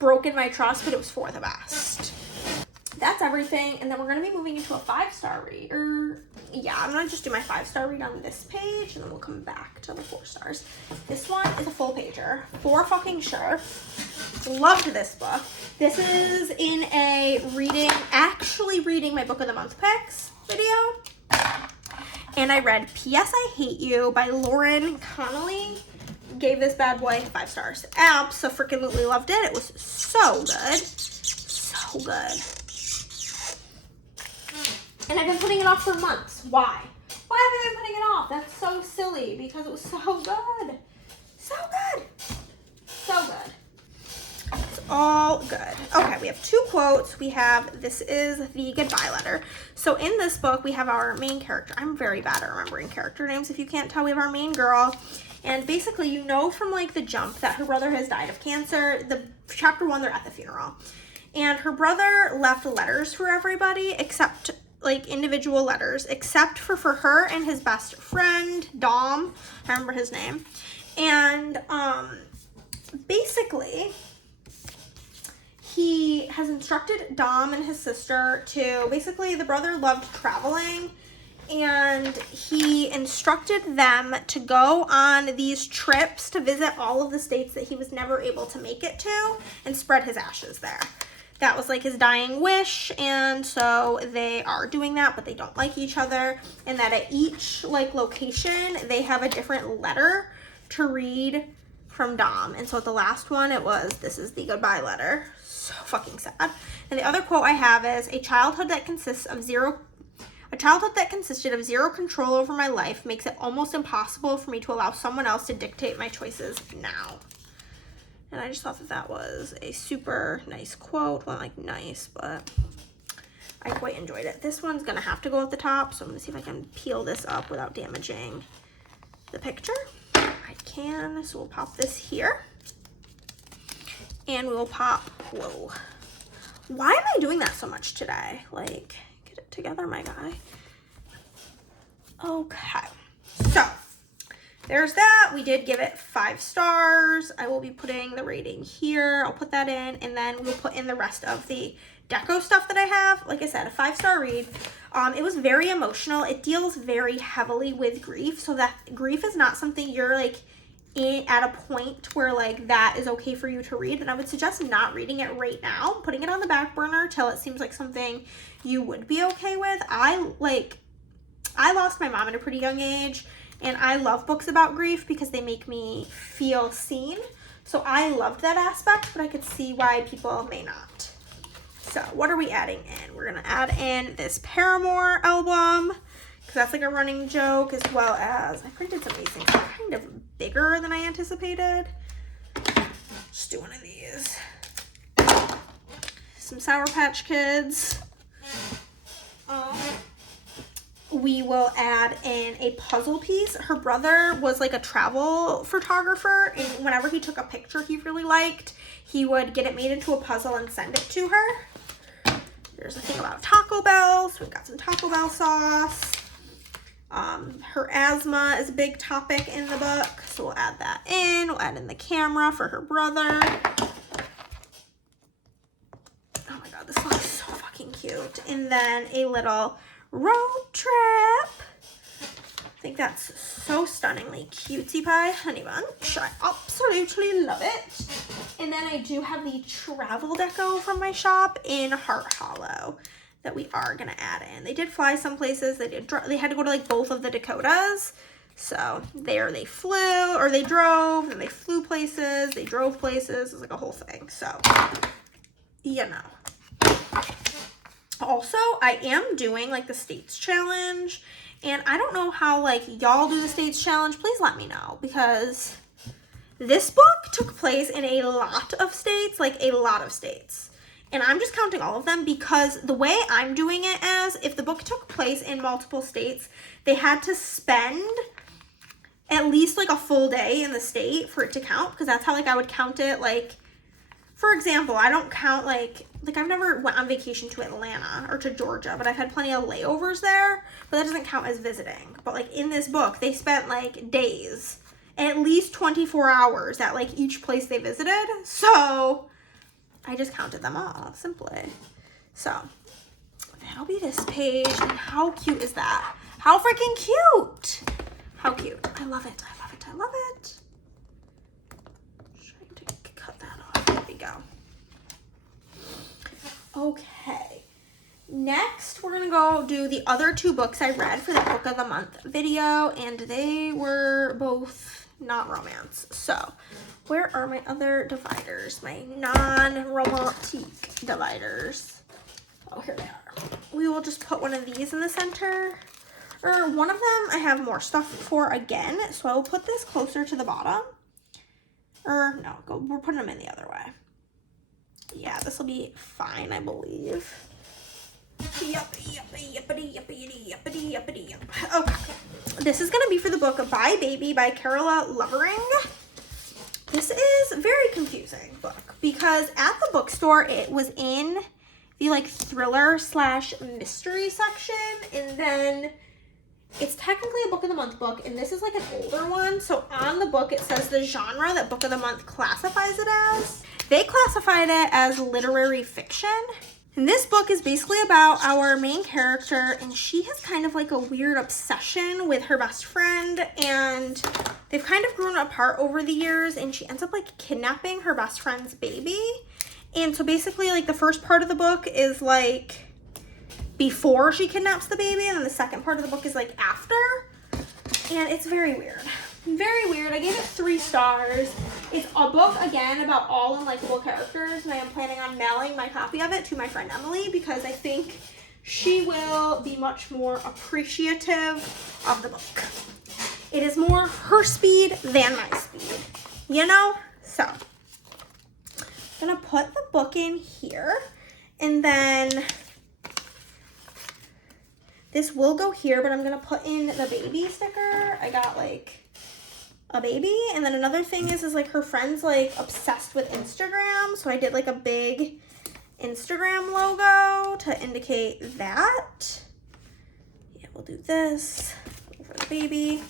broken my trust, but it was for the best. that's everything. And then we're going to be moving into a 5-star read. Yeah, I'm going to just do my 5-star read on this page, and then we'll come back to the 4 stars. This one is a full pager, for fucking sure. Loved this book. This is in a actually reading my book of the month picks video. And I read P.S. I Hate You by Lauren Connolly. Gave this bad boy 5 stars. Abso-freaking-lutely loved it. It was so good. So good. And I've been putting it off for months. Why? Why have I been putting it off? That's so silly because it was so good. So good. So good. It's all good. Okay, we have 2 quotes. We have, this is the goodbye letter. So in this book, we have our main character. I'm very bad at remembering character names. If you can't tell, we have our main girl. And basically, you know from like the jump that her brother has died of cancer. The chapter 1, they're at the funeral. And her brother left letters for everybody, except like individual letters, except for her and his best friend, Dom. I remember his name. And basically, he has instructed Dom and his sister to, basically the brother loved traveling, and he instructed them to go on these trips to visit all of the states that he was never able to make it to and spread his ashes there. That was like his dying wish, and so they are doing that, but they don't like each other, and that at each like location they have a different letter to read from Dom. And so at the last one, it was, this is the goodbye letter. So fucking sad. And the other quote I have is, a childhood that consisted of zero control over my life makes it almost impossible for me to allow someone else to dictate my choices now. And I just thought that that was a super nice quote. Well, like nice, but I quite enjoyed it. This one's gonna have to go at the top, so I'm gonna see if I can peel this up without damaging the picture. I can, so we'll pop this here. And we will pop, whoa. Why am I doing that so much today? Like, get it together, my guy. Okay, so there's that. We did give it 5 stars. I will be putting the rating here. I'll put that in, and then we'll put in the rest of the deco stuff that I have. Like I said, a 5-star read. It was very emotional. It deals very heavily with grief, so that grief is not something you're like at a point where like that is okay for you to read. And I would suggest not reading it right now, putting it on the back burner till it seems like something you would be okay with. I lost my mom at a pretty young age, and I love books about grief because they make me feel seen. So I loved that aspect, but I could see why people may not. So what are we adding in? We're gonna add in this Paramore album, because that's like a running joke, as well as I printed some of these things. They're kind of bigger than I anticipated. Just do one of these. Some Sour Patch Kids. We will add in a puzzle piece. Her brother was like a travel photographer, and whenever he took a picture he really liked, he would get it made into a puzzle and send it to her. There's a thing about Taco Bell, so we've got some Taco Bell sauce. Her asthma is a big topic in the book, so we'll add that in. We'll add in the camera for her brother. Oh my god, this looks so fucking cute. And then a little road trip. I think that's so stunningly cutesy pie honey bunch. I absolutely love it. And then I do have the travel deco from my shop in Heart Hollow that we are gonna add in. They did fly some places. They had to go to like both of the Dakotas. So there they flew, or they drove, and they flew places, they drove places. It was like a whole thing. So, you know. Also, I am doing like the States Challenge, and I don't know how like y'all do the States Challenge. Please let me know, because this book took place in a lot of states, like a lot of states. And I'm just counting all of them because the way I'm doing it as, if the book took place in multiple states, they had to spend at least like a full day in the state for it to count, because that's how like I would count it. Like, for example, I don't count like I've never went on vacation to Atlanta or to Georgia, but I've had plenty of layovers there, but that doesn't count as visiting. But like in this book, they spent like days, at least 24 hours at like each place they visited. So I just counted them all simply. So that'll be this page. And how cute is that? How freaking cute. How cute. I love it. I love it. I love it. Trying to cut that off. There we go. Okay. Next, we're gonna go do the other 2 books I read for the Book of the Month video, and they were both not romance. So, where are my other dividers? My non-romantic dividers. Oh, here they are. We will just put one of these in the center. Or one of them I have more stuff for again, so I will put this closer to the bottom. Or no, we're putting them in the other way. Yeah, this will be fine, I believe. Yup. Okay. This is going to be for the book Bye Baby by Carola Lovering. This is a very confusing book because at the bookstore it was in the like thriller / mystery section, and then it's technically a Book of the Month book, and this is like an older one. So on the book it says the genre that Book of the Month classifies it as. They classified it as literary fiction. And this book is basically about our main character, and she has kind of like a weird obsession with her best friend, and they've kind of grown apart over the years, and she ends up like kidnapping her best friend's baby. And so basically like the first part of the book is like before she kidnaps the baby, and then the second part of the book is like after, and it's very weird. Very weird. I gave it 3 stars. It's a book, again, about all unlikable characters, and I am planning on mailing my copy of it to my friend Emily because I think she will be much more appreciative of the book. It is more her speed than my speed, you know? So, I'm going to put the book in here, and then this will go here, but I'm going to put in the baby sticker. I got, like, a baby, and then another thing is like her friend's like obsessed with Instagram, so I did like a big Instagram logo to indicate that. Yeah, we'll do this for the baby,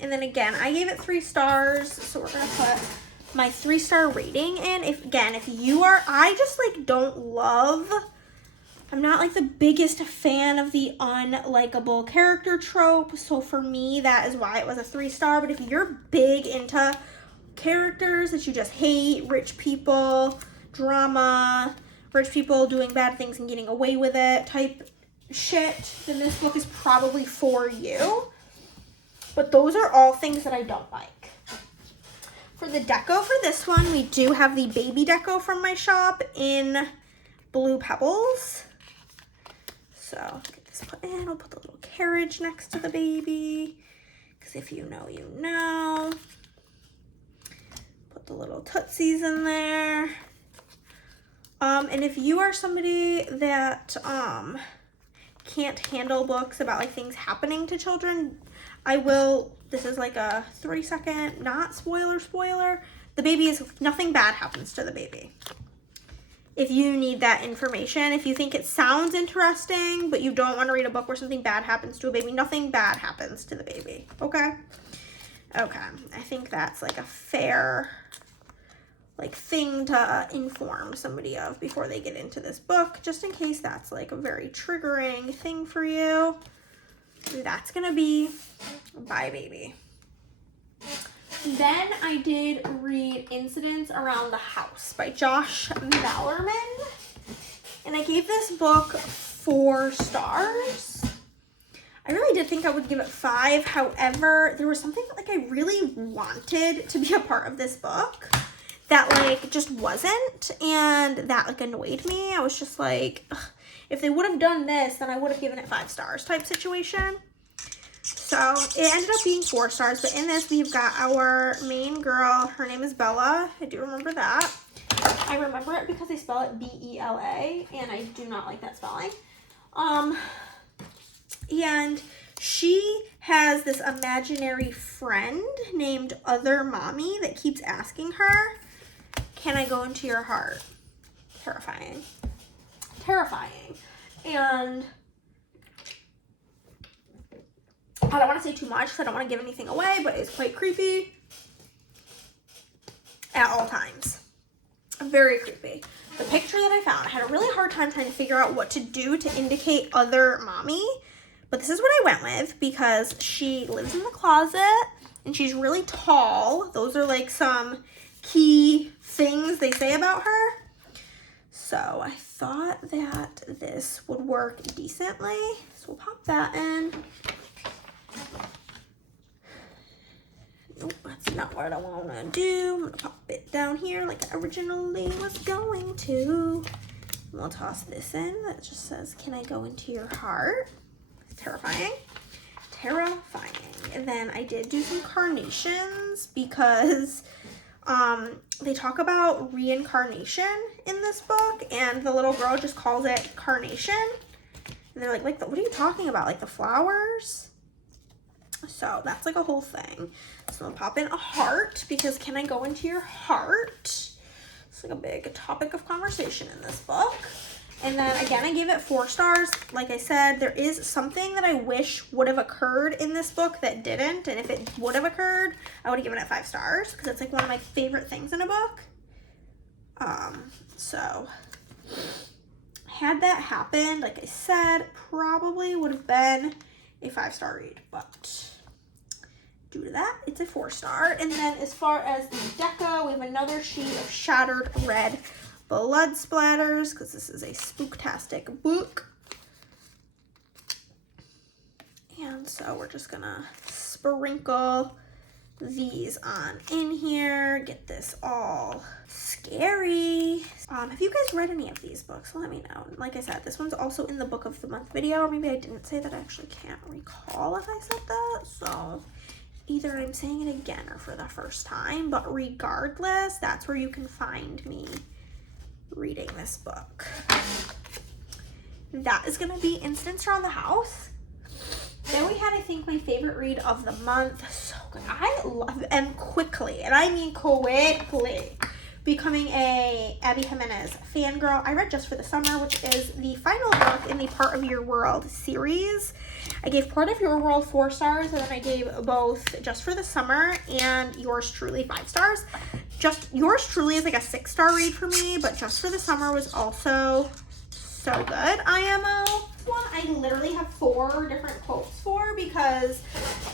and then again I gave it 3 stars, so we're gonna put my 3-star rating in. If you are, I just like don't love, I'm not like the biggest fan of the unlikable character trope, so for me that is why it was a 3-star. But if you're big into characters that you just hate, rich people, drama, rich people doing bad things and getting away with it type shit, then this book is probably for you. But those are all things that I don't like. For the deco for this one, we do have the baby deco from my shop in Blue Pebbles. So get this put in. I'll put the little carriage next to the baby, because if you know, you know. Put the little tootsies in there. And if you are somebody that can't handle books about like things happening to children, this is like a 3-second, not spoiler. The baby is, nothing bad happens to the baby. If you need that information, if you think it sounds interesting, but you don't want to read a book where something bad happens to a baby, nothing bad happens to the baby, okay? Okay, I think that's like a fair like thing to inform somebody of before they get into this book, just in case that's like a very triggering thing for you. That's gonna be Bye Baby. Then I did read Incidents Around the House by Josh Malerman, and I gave this book 4 stars. I really did think I would give it 5. However, there was something that like I really wanted to be a part of this book that like just wasn't, and that like annoyed me. I was just like, ugh, if they would have done this, then I would have given it 5 stars type situation. So it ended up being 4 stars, but in this we've got our main girl. Her name is Bella. I do remember that. I remember it because they spell it B-E-L-A, and I do not like that spelling. And she has this imaginary friend named Other Mommy that keeps asking her, "Can I go into your heart?" Terrifying. Terrifying. And I don't want to say too much because I don't want to give anything away, but it's quite creepy at all times. Very creepy. the picture that I found. I had a really hard time trying to figure out what to do to indicate other mommy, but this is what I went with because she lives in the closet and she's really tall. Those are like some key things they say about her. So I thought that this would work decently. So we'll pop that in. Nope, that's not what I want to do. I'm going to pop it down here like I originally was going to. And we'll toss this in. That just says, can I go into your heart? It's terrifying. Terrifying. And then I did do some carnations because they talk about reincarnation in this book. And the little girl just calls it carnation. And they're like what are you talking about? Like the flowers? So that's like a whole thing. So I'll pop in a heart because can I go into your heart? It's like a big topic of conversation in this book. And then again, I gave it 4 stars. Like I said, there is something that I wish would have occurred in this book that didn't. And if it would have occurred, I would have given it 5 stars because it's like one of my favorite things in a book. So had that happened, like I said, probably would have been a 5-star read, but due to that, it's a 4-star. And then as far as the deco, we have another sheet of shattered red blood splatters because this is a spooktastic book. And so we're just gonna sprinkle these on in here, get this all scary. Have you guys read any of these books? Let me know. Like I said, this one's also in the book of the month video, or maybe I didn't say that. I actually can't recall if I said that, so either I'm saying it again or for the first time, but regardless, that's where you can find me reading this book. That is gonna be Instance Around the House. Then we had, I think, my favorite read of the month. So good. I love them quickly, and I mean quickly, becoming a Abby Jimenez fangirl. I read Just for the Summer, which is the final book in the Part of Your World series. I gave Part of Your World 4 stars, and then I gave both Just for the Summer and Yours Truly 5 stars. Just Yours Truly is like a 6-star read for me, but Just for the Summer was also so good. IMO. One I literally have 4 different quotes for because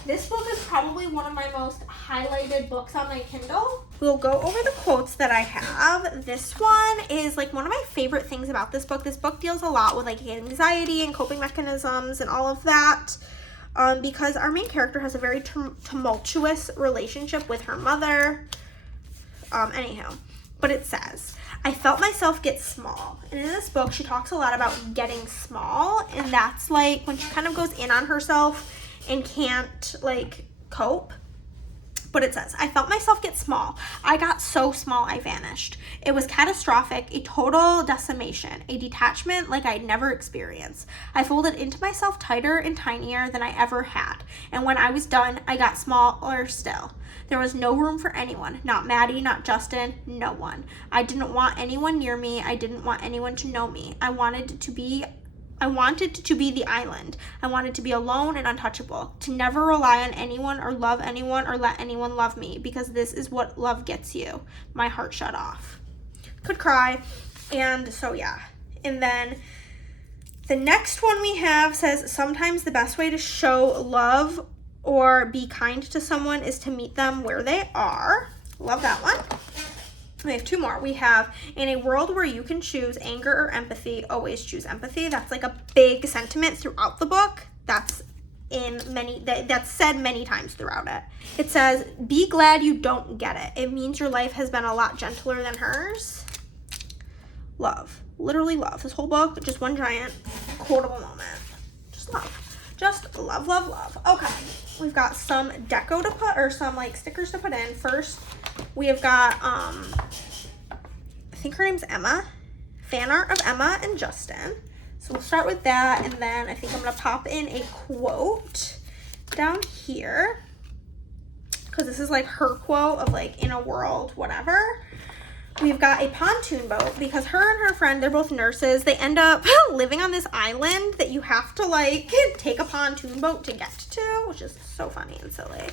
this book is probably one of my most highlighted books on my Kindle. We'll go over the quotes that I have. This one is like one of my favorite things about this book. This book deals a lot with like anxiety and coping mechanisms and all of that because our main character has a very tumultuous relationship with her mother. Anyhow, but it says, I felt myself get small. And in this book, she talks a lot about getting small. And that's like when she kind of goes in on herself and can't like cope. But it says, I felt myself get small. I got so small I vanished. It was catastrophic, a total decimation, a detachment like I'd never experienced. I folded into myself tighter and tinier than I ever had. And when I was done, I got smaller still. There was no room for anyone, not Maddie, not Justin, no one. I didn't want anyone near me. I didn't want anyone to know me. I wanted to be the island. I wanted to be alone and untouchable, to never rely on anyone or love anyone or let anyone love me, because this is what love gets you. My heart shut off. Could cry. And so yeah. And then the next one we have says, sometimes the best way to show love or be kind to someone is to meet them where they are. Love that one. We have 2 more. We have, in a world where you can choose anger or empathy, always choose empathy. That's like a big sentiment throughout the book. That's said many times throughout it. It says, be glad you don't get it. It means your life has been a lot gentler than hers. Love. Literally love. This whole book, just one giant quotable moment. Just love. Just love, love, love. Okay. We've got some deco to put, or some like stickers to put in. First, we have got, I think her name's Emma. Fan art of Emma and Justin. So we'll start with that, and then I think I'm going to pop in a quote down here, because this is like her quote of like, in a world, whatever. We've got a pontoon boat, because her and her friend, they're both nurses. They end up living on this island that you have to like take a pontoon boat to get to, which is so funny and silly.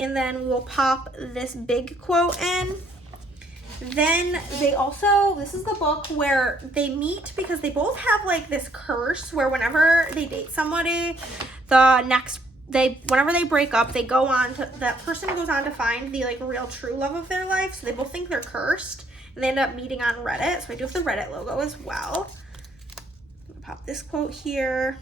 And then we will pop this big quote in. Then they also, this is the book where they meet because they both have like this curse where whenever they date somebody, whenever they break up, they go on to, that person goes on to find the like real true love of their life. So they both think they're cursed and they end up meeting on Reddit. So I do have the Reddit logo as well. I'm gonna pop this quote here.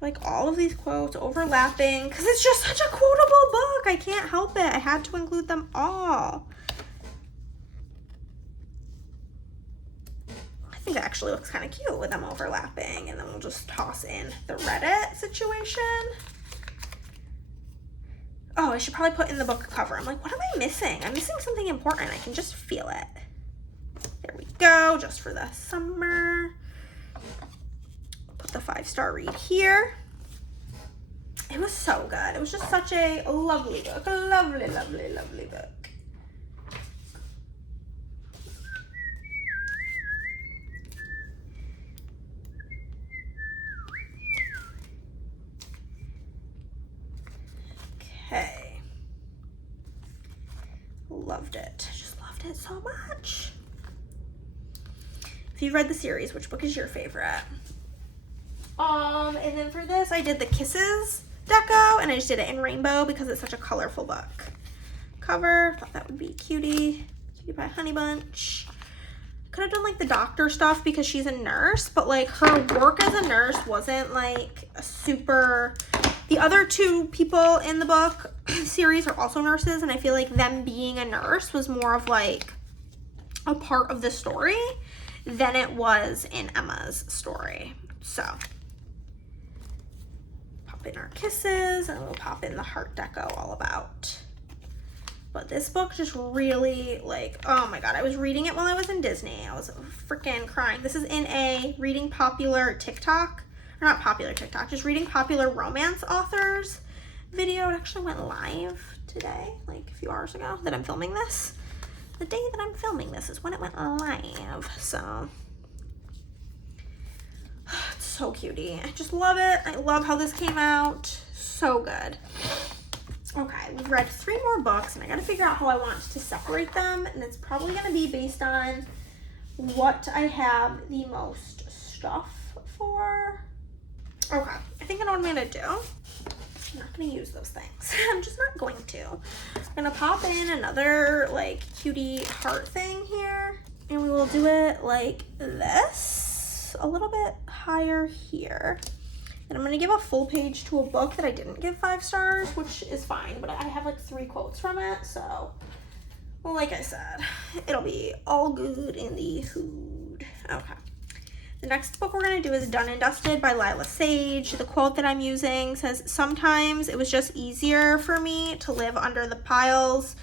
Like all of these quotes overlapping because it's just such a quotable book. I can't help it. I had to include them all. I think it actually looks kind of cute with them overlapping, and then we'll just toss in the Reddit situation. Oh, I should probably put in the book cover. I'm like, what am I missing? I'm missing something important. I can just feel it. There we go, just for the summer. Put the 5-star read here. It was so good. It was just such a lovely book. A lovely, lovely, lovely book. Okay. Loved it. Just loved it so much. If you've read the series, which book is your favorite? And then for this, I did the Kisses deco, and I just did it in rainbow because it's such a colorful book. Cover, thought that would be cutie pie honey bunch. Could have done like the doctor stuff because she's a nurse, but like her work as a nurse wasn't like a super. The other two people in the book series are also nurses, and I feel like them being a nurse was more of like a part of the story than it was in Emma's story. So pop in our kisses, and we'll pop in the heart deco all about. But this book just really, like, oh my god, I was reading it while I was in Disney. I was freaking crying. This is in a reading popular TikTok, or not popular TikTok, just reading popular romance authors video. It actually went live today, like a few hours ago that I'm filming this. The day that I'm filming this is when it went live, so. It's so cutie. I just love it. I love how this came out. So good. Okay, we've read 3 more books, and I gotta figure out how I want to separate them, and it's probably gonna be based on what I have the most stuff for. Okay, I think I know what I'm gonna do. I'm not gonna use those things. I'm just not going to. I'm gonna pop in another like cutie heart thing here, and we will do it like this, a little bit higher here. And I'm gonna give a full page to a book that I didn't give 5 stars, which is fine, but I have like 3 quotes from it, so, well, like I said, it'll be all good in the hood. Okay. The next book we're gonna do is Done and Dusted by Lila Sage. The quote that I'm using says, "Sometimes it was just easier for me to live under the piles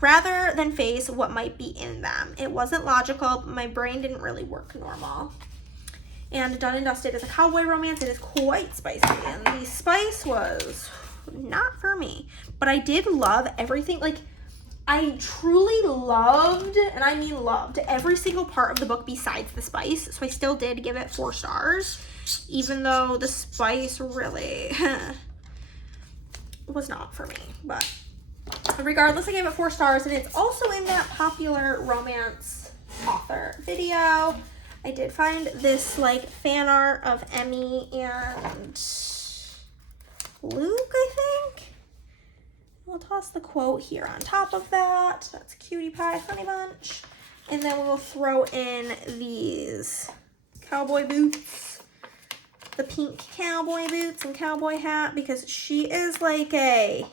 rather than face what might be in them. It wasn't logical, but my brain didn't really work normal." And Done and Dusted is a cowboy romance. It is quite spicy, and the spice was not for me. But I did love everything. Like, I truly loved, and I mean loved, every single part of the book besides the spice. So I still did give it 4 stars, even though the spice really was not for me. But regardless, I gave it 4 stars, and it's also in that popular romance author video. I did find this like fan art of Emmy and Luke, I think. We'll toss the quote here on top of that. That's Cutie Pie Honey Bunch. And then we'll throw in these cowboy boots, the pink cowboy boots and cowboy hat, because she is like a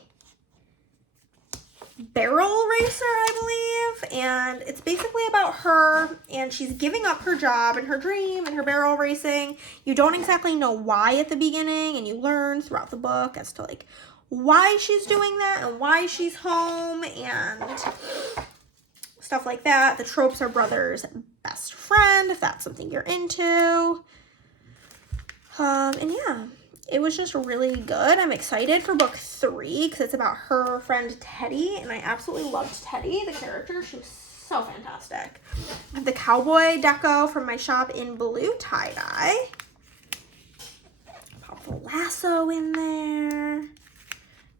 barrel racer, I believe, and it's basically about her, and she's giving up her job and her dream and her barrel racing. You don't exactly know why at the beginning, and you learn throughout the book as to like why she's doing that and why she's home and stuff like that. The tropes are brother's best friend, if that's something you're into. And yeah, it was just really good. I'm excited for book 3 because it's about her friend Teddy, and I absolutely loved Teddy, the character. She was so fantastic. I have the cowboy deco from my shop in blue tie-dye. Pop the lasso in there.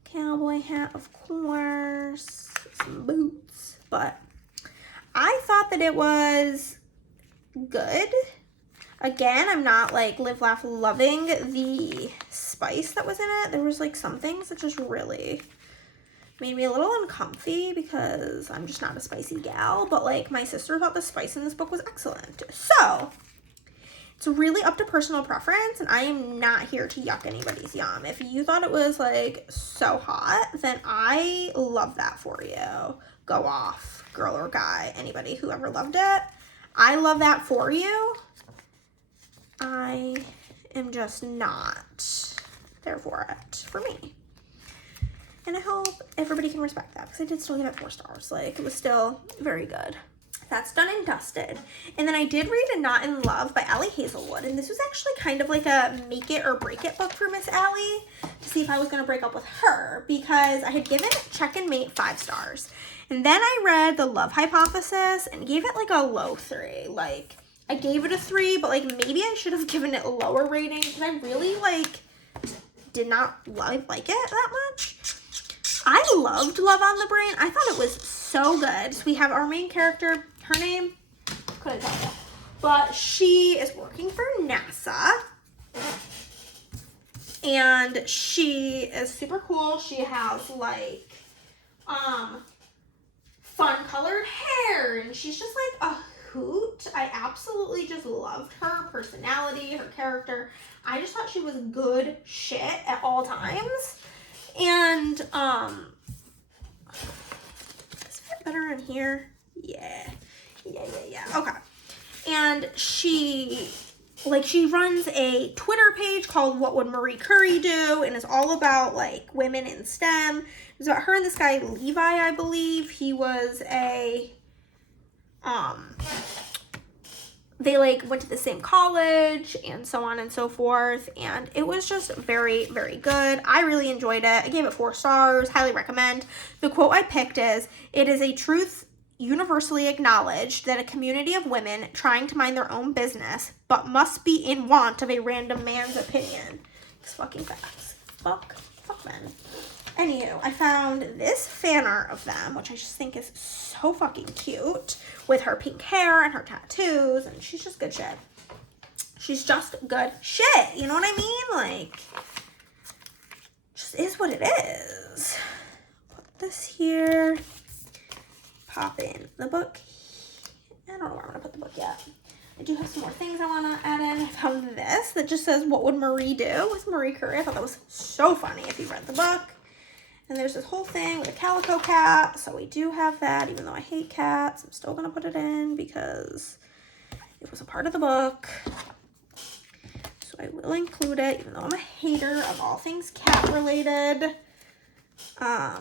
Cowboy hat, of course. Some boots. But it was good. Again, I'm not like live, laugh, loving the spice that was in it. There was like some things that just really made me a little uncomfy because I'm just not a spicy gal. But like my sister thought the spice in this book was excellent. So it's really up to personal preference, and I am not here to yuck anybody's yum. If you thought it was like so hot, then I love that for you. Go off, girl or guy, anybody who ever loved it. I love that for you. I am just not there for it for me. And I hope everybody can respect that because I did still give it 4 stars. Like, it was still very good. That's done and dusted. And then I did read A Not in Love by Allie Hazelwood. And this was actually kind of like a make it or break it book for Miss Allie to see if I was going to break up with her because I had given Check and Mate 5 stars. And then I read The Love Hypothesis and gave it like a low 3. Like, I gave it a 3, but like maybe I should have given it a lower rating because I really like did not like it that much. I loved Love on the Brain. I thought it was so good. So we have our main character, her name, couldn't tell you, but she is working for NASA. And she is super cool. She has like fun colored hair and she's just like a hoot. I absolutely just loved her personality, her character. I just thought she was good shit at all times. And is it better in here? Yeah. Okay. And she runs a Twitter page called What Would Marie Curie Do? And it's all about like women in STEM. It's about her and this guy Levi, I believe. He was a they like went to the same college and so on and so forth, and it was just very, very good. I really enjoyed it. I gave it 4 stars, highly recommend. The quote I picked is, "It is a truth universally acknowledged that a community of women trying to mind their own business but must be in want of a random man's opinion." It's fucking facts. Fuck men. Anywho, I found this fan art of them, which I just think is so fucking cute, with her pink hair and her tattoos, and she's just good shit. She's just good shit, you know what I mean? Like, just is what it is. Put this here. Pop in the book. I don't know where I'm gonna put the book yet. I do have some more things I want to add in. I found this that just says, "What would Marie do?" with Marie Curie. I thought that was so funny if you read the book. And there's this whole thing with a calico cat. So we do have that, even though I hate cats. I'm still going to put it in because it was a part of the book. So I will include it, even though I'm a hater of all things cat related. Do I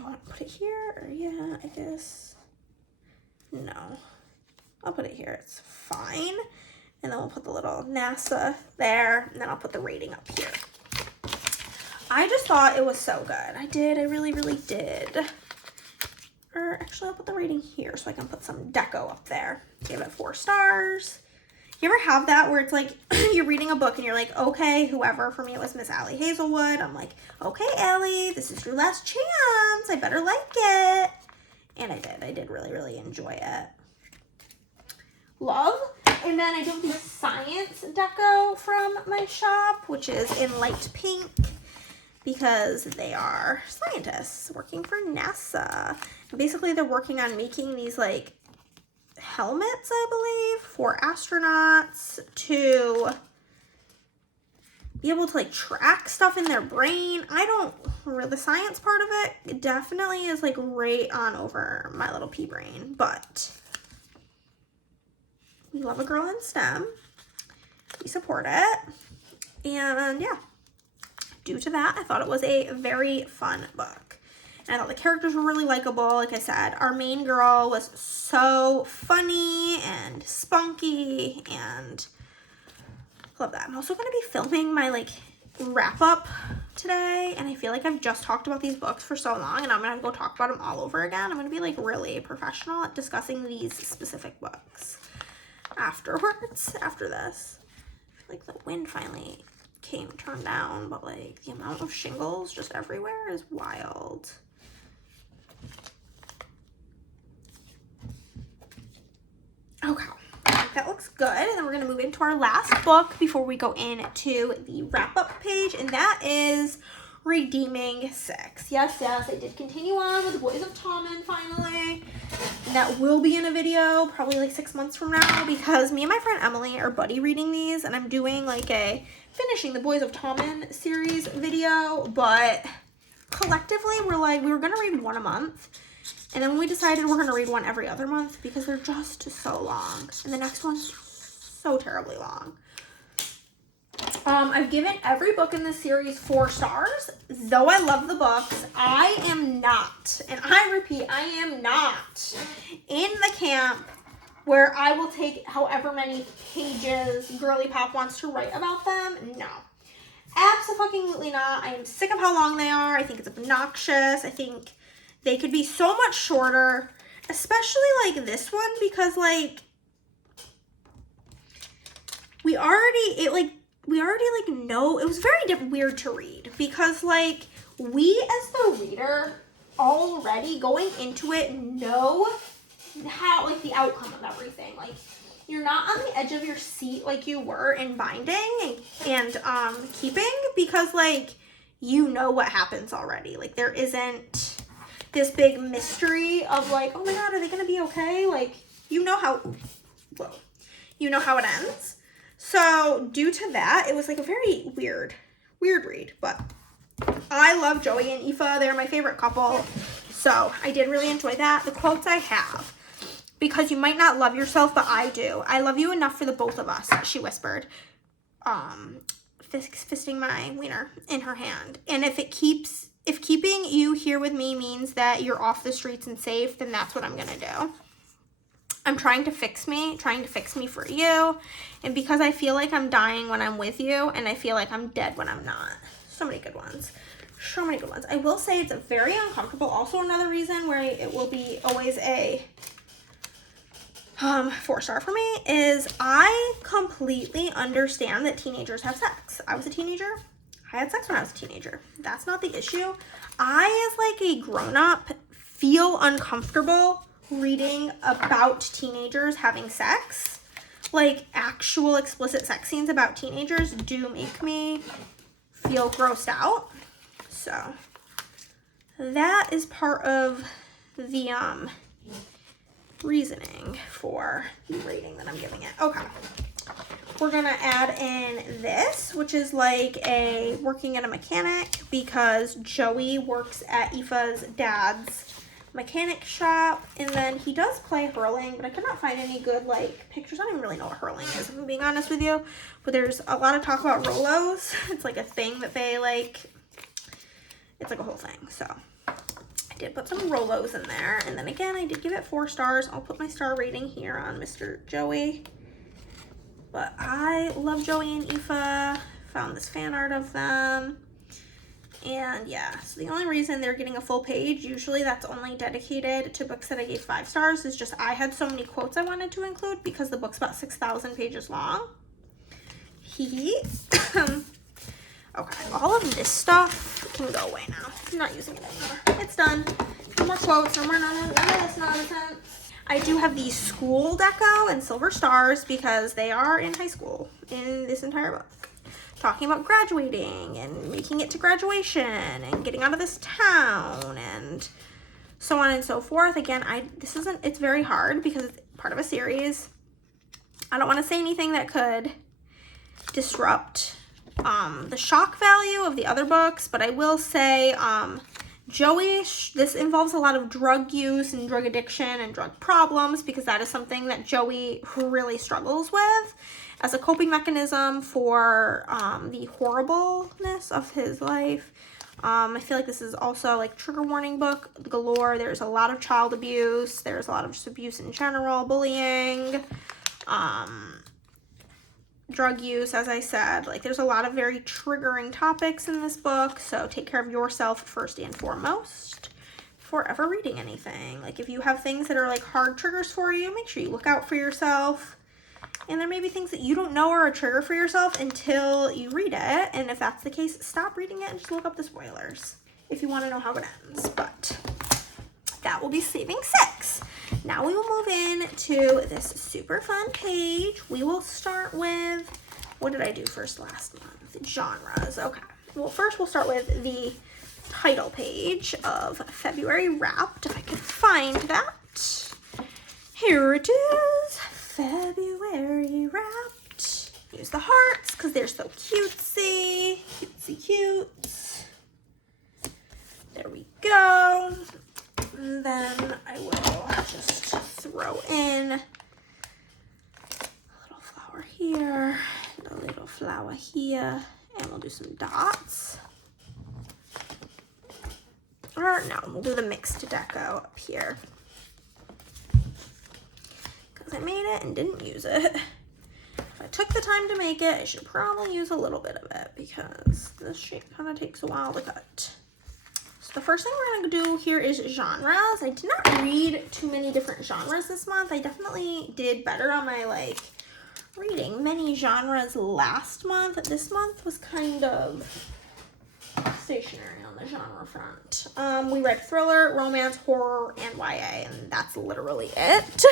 want to put it here? Or yeah, I guess. No. I'll put it here. It's fine. And then we'll put the little NASA there. And then I'll put the rating up here. I just thought it was so good. I really, really did. Or actually, I'll put the rating here so I can put some deco up there. Give it 4 stars. You ever have that where it's like, you're reading a book and you're like, okay, whoever, for me it was Miss Allie Hazelwood. I'm like, okay, Allie, this is your last chance. I better like it. And I did. I did really, really enjoy it. Love. And then I do the science deco from my shop, which is in light pink because they are scientists working for NASA. And basically, they're working on making these like helmets, I believe, for astronauts to be able to like track stuff in their brain. The science part of it definitely is like right on over my little pea brain, but we love a girl in STEM. We support it. And yeah, due to that, I thought it was a very fun book. And I thought the characters were really likable. Like I said, our main girl was so funny and spunky, and love that. I'm also going to be filming my like wrap up today, and I feel like I've just talked about these books for so long, and I'm going to go talk about them all over again. I'm going to be like really professional at discussing these specific books afterwards, after this. I feel like the wind finally turned down, but like the amount of shingles just everywhere is wild. looks good. And then we're gonna move into our last book before we go into the wrap-up page, and that is Redeeming 6. Yes, I did continue on with the Boys of Tommen finally. And that will be in a video probably like 6 months from now, because me and my friend Emily are buddy reading these, and I'm doing like a finishing the Boys of Tommen series video, but collectively we were gonna read one a month, and then we decided we're gonna read one every other month because they're just so long, and the next one's so terribly long. I've given every book in this series 4 stars. Though I love the books, I am not, and I repeat, I am not in the camp where I will take however many pages Girly Pop wants to write about them. No. Absolutely not. I am sick of how long they are. I think it's obnoxious. I think they could be so much shorter, especially like this one, because like we already know it was very weird to read, because like we as the reader already going into it know how like the outcome of everything. Like you're not on the edge of your seat like you were in binding and keeping, because like you know what happens already. Like there isn't this big mystery of like, oh my god, are they gonna be okay? Like you know how it ends. So due to that, it was like a very weird read, but I love Joey and Aoife. They're my favorite couple. So I did really enjoy that. The quotes I have, because you might not love yourself, but I do. I love you enough for the both of us, she whispered, fisting my wiener in her hand. And if keeping you here with me means that you're off the streets and safe, then that's what I'm gonna do. I'm trying to fix me for you. And because I feel like I'm dying when I'm with you, and I feel like I'm dead when I'm not. So many good ones. So many good ones. I will say it's very uncomfortable. Also another reason where it will be always a 4-star for me is I completely understand that teenagers have sex. I was a teenager. I had sex when I was a teenager. That's not the issue. I, as like a grown-up, feel uncomfortable reading about teenagers having sex. Like actual explicit sex scenes about teenagers do make me feel grossed out. So that is part of the reasoning for the rating that I'm giving it. Okay, we're gonna add in this, which is like a working at a mechanic, because Joey works at Aoife's dad's mechanic shop, and then he does play hurling, but I could not find any good like pictures. I don't even really know what hurling is, if I'm being honest with you, but there's a lot of talk about Rolos. It's like a thing that they like, it's like a whole thing. So I did put some Rolos in there, and then again I did give it 4 stars. I'll put my star rating here on Mr. Joey, but I love Joey and Aoife. Found this fan art of them. And yeah, so the only reason they're getting a full page, usually that's only dedicated to books that I gave 5 stars, is just I had so many quotes I wanted to include because the book's about 6,000 pages long. Okay, all of this stuff can go away now. I'm not using it anymore. It's done. No more quotes, no more none of this nonsense. I do have the school deco and silver stars because they are in high school in this entire book. Talking about graduating and making it to graduation and getting out of this town and so on and so forth. Again, it's very hard because it's part of a series. I don't want to say anything that could disrupt the shock value of the other books, but I will say Joey, this involves a lot of drug use and drug addiction and drug problems, because that is something that Joey really struggles with as a coping mechanism for the horribleness of his life. I feel like this is also like trigger warning book galore. There's a lot of child abuse. There's a lot of just abuse in general, bullying, drug use, as I said. Like there's a lot of very triggering topics in this book, so take care of yourself first and foremost before ever reading anything. Like if you have things that are like hard triggers for you, make sure you look out for yourself. And there may be things that you don't know are a trigger for yourself until you read it. And if that's the case, stop reading it and just look up the spoilers if you want to know how it ends. But that will be saving 6. Now we will move in to this super fun page. We will start with, what did I do first last month? Genres, okay. Well, first we'll start with the title page of February Wrapped, if I can find that. Here it is, February Wrapped. Use the hearts because they're so cutesy, cutesy. There we go. And then I will just throw in a little flower here, and a little flower here, and we'll do some dots. Or no, we'll do the mixed deco up here. Because I made it and didn't use it. If I took the time to make it, I should probably use a little bit of it because this shape kind of takes a while to cut. So the first thing we're going to do here is genres. I did not read too many different genres this month. I definitely did better on my reading many genres last month. This month was kind of stationary on the genre front. We read thriller, romance, horror, and YA, and that's literally it.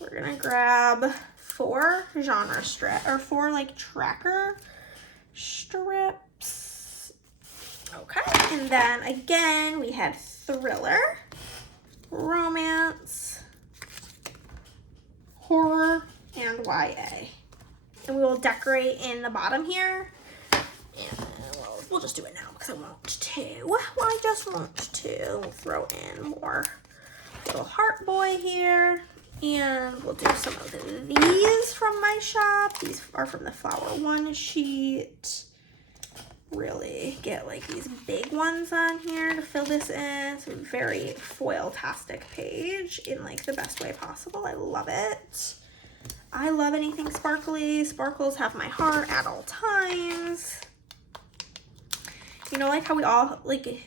We're gonna grab 4 genre strip or 4 tracker strips. Okay, and then again we had thriller, romance, horror, and YA. And we will decorate in the bottom here. And we'll just do it now because I want to. Well, I just want to. We'll throw in more little heart boy here. And we'll do some of these from my shop. These are from the Flower One sheet. Really get these big ones on here to fill this in. It's a very foil-tastic page in the best way possible. I love it. I love anything sparkly. Sparkles have my heart at all times. You know, how we all,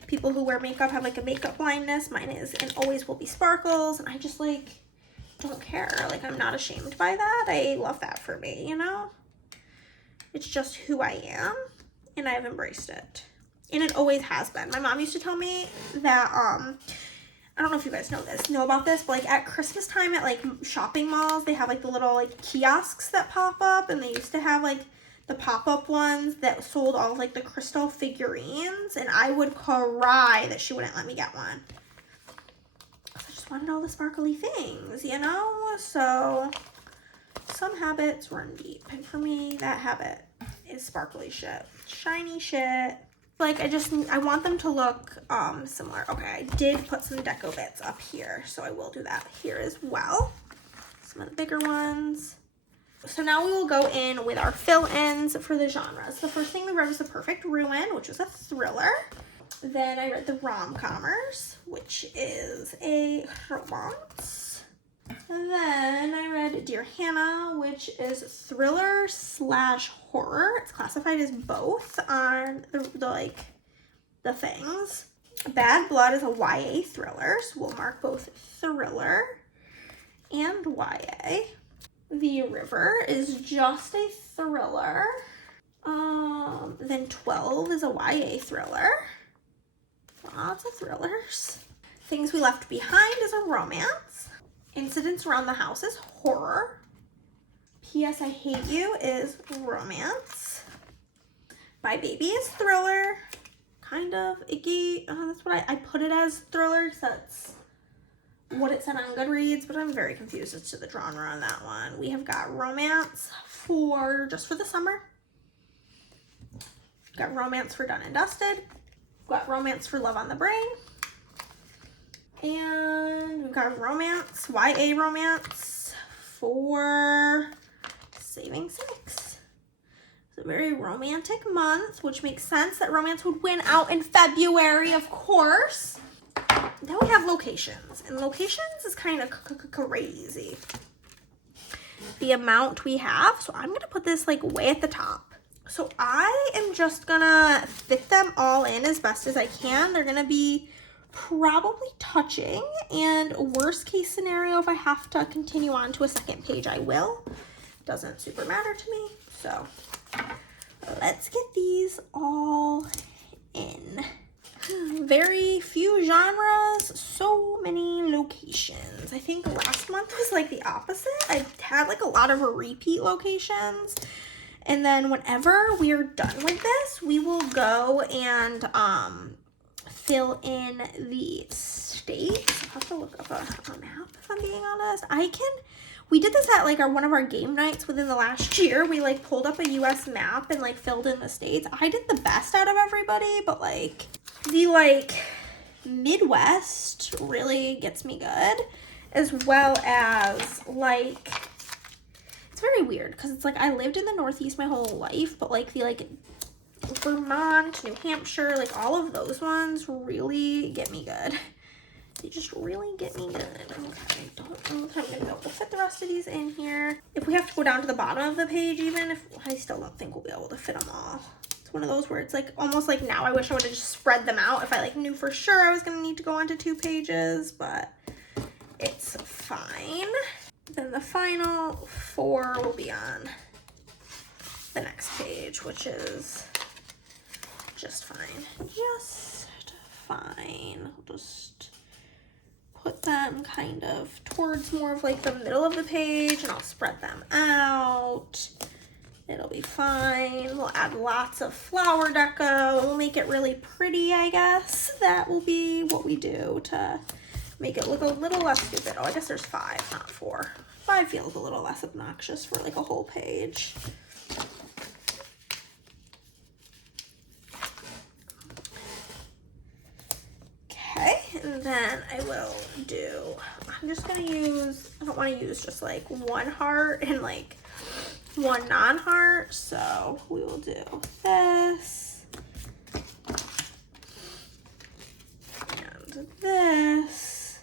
people who wear makeup have a makeup blindness. Mine is and always will be sparkles. And I just don't care. I'm not ashamed by that. I love that for me, you know? It's just who I am. And I've embraced it. And it always has been. My mom used to tell me that, I don't know if you guys know about this, but at Christmas time at shopping malls, they have the little kiosks that pop up, and they used to have the pop-up ones that sold all of the crystal figurines, and I would cry that she wouldn't let me get one. Because I just wanted all the sparkly things, you know? So some habits run deep, and for me, that habit is sparkly shit. Shiny shit. I want them to look similar. Okay, I did put some deco bits up here, so I will do that here as well. Some of the bigger ones. So now we will go in with our fill-ins for the genres. The first thing we read was The Perfect Ruin, which was a thriller. Then I read The Rom-Commers, which is a romance. Then I read Dear Hannah, which is thriller/horror. It's classified as both on the things. Bad Blood is a YA thriller, so we'll mark both thriller and YA. The River is just a thriller. Then 12 is a YA thriller. Lots of thrillers. Things We Left Behind is a romance. Incidents Around the House is horror. P.S. I Hate You is romance. My Baby is thriller. Kind of icky. That's what I put it as thriller because that's what it said on Goodreads, but I'm very confused as to the genre on that one. We have got romance just for the summer. We've got romance for Done and Dusted. We've got romance for Love on the Brain. And we've got romance, YA romance for Saving Six. It's a very romantic month, which makes sense that romance would win out in February, of course. Then we have locations, and locations is kind of crazy. The amount we have, so I'm going to put this way at the top. So I am just going to fit them all in as best as I can. They're going to be probably touching, and worst case scenario, if I have to continue on to a second page, I will. Doesn't super matter to me. So let's get these all in. Very few genres, so many locations. I think last month was like the opposite. I had like a lot of repeat locations. And then whenever we are done with this, we will go and fill in the states. I'll have to look up a map if I'm being honest. We did this at like one of our game nights within the last year. We like pulled up a US map and like filled in the states. I did the best out of everybody, but like the like Midwest really gets me good, as well as like, it's very weird because it's like I lived in the Northeast my whole life, but like the like Vermont, New Hampshire, like all of those ones really get me good. They just really get me good. Okay, don't know if I'm gonna be able to fit the rest of these in here. If we have to go down to the bottom of the page, even if I still don't think we'll be able to fit them all. It's one of those where it's like almost like now I wish I would have just spread them out if I like knew for sure I was gonna need to go onto 2 pages, but it's fine. Then the final 4 will be on the next page, which is just fine. Just fine. I'll just put them kind of towards more of like the middle of the page, and I'll spread them out. It'll be fine. We'll add lots of flower deco. We'll make it really pretty, I guess. That will be what we do to make it look a little less stupid. Oh, I guess there's 5, not 4. 5 feels a little less obnoxious for like a whole page. Okay, and then I will do, I'm just gonna use, I don't want to use just like 1 heart and like 1 non-heart, so we will do this and this,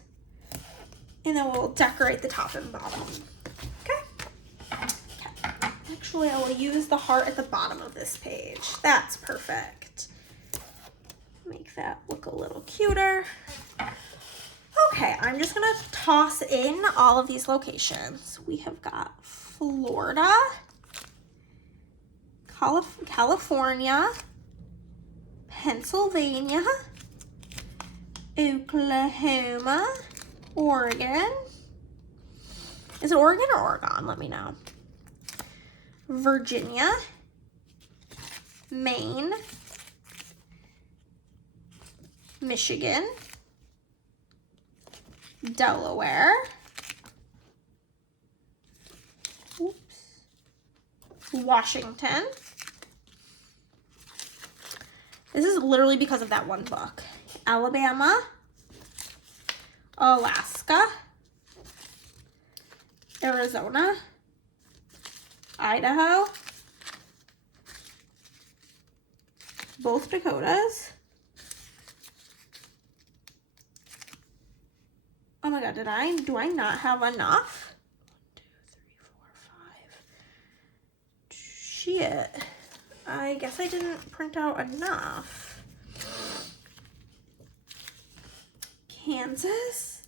and then we'll decorate the top and bottom. Okay. Actually, I will use the heart at the bottom of this page. That's perfect. Make that look a little cuter. Okay, I'm just gonna toss in all of these locations. We have got Florida, California, Pennsylvania, Oklahoma, Oregon. Is it Oregon or Oregon? Let me know. Virginia, Maine, Michigan, Delaware, Washington. This is literally because of that one book. Alabama, Alaska, Arizona, Idaho, both Dakotas. Oh my God, do I not have enough? 1, 2, 3, 4, 5. Shit. I guess I didn't print out enough. Kansas,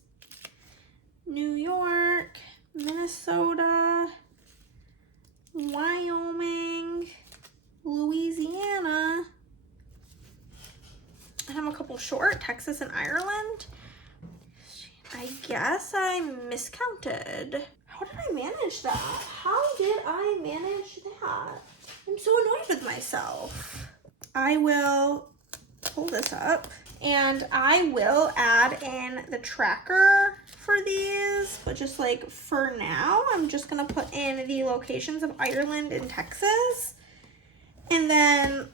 New York, Minnesota, Wyoming, Louisiana. I have a couple short, Texas and Ireland. I guess I miscounted. How did I manage that? How did I manage that? I'm so annoyed with myself. I will pull this up and I will add in the tracker for these, but just like for now, I'm just gonna put in the locations of Ireland and Texas. And then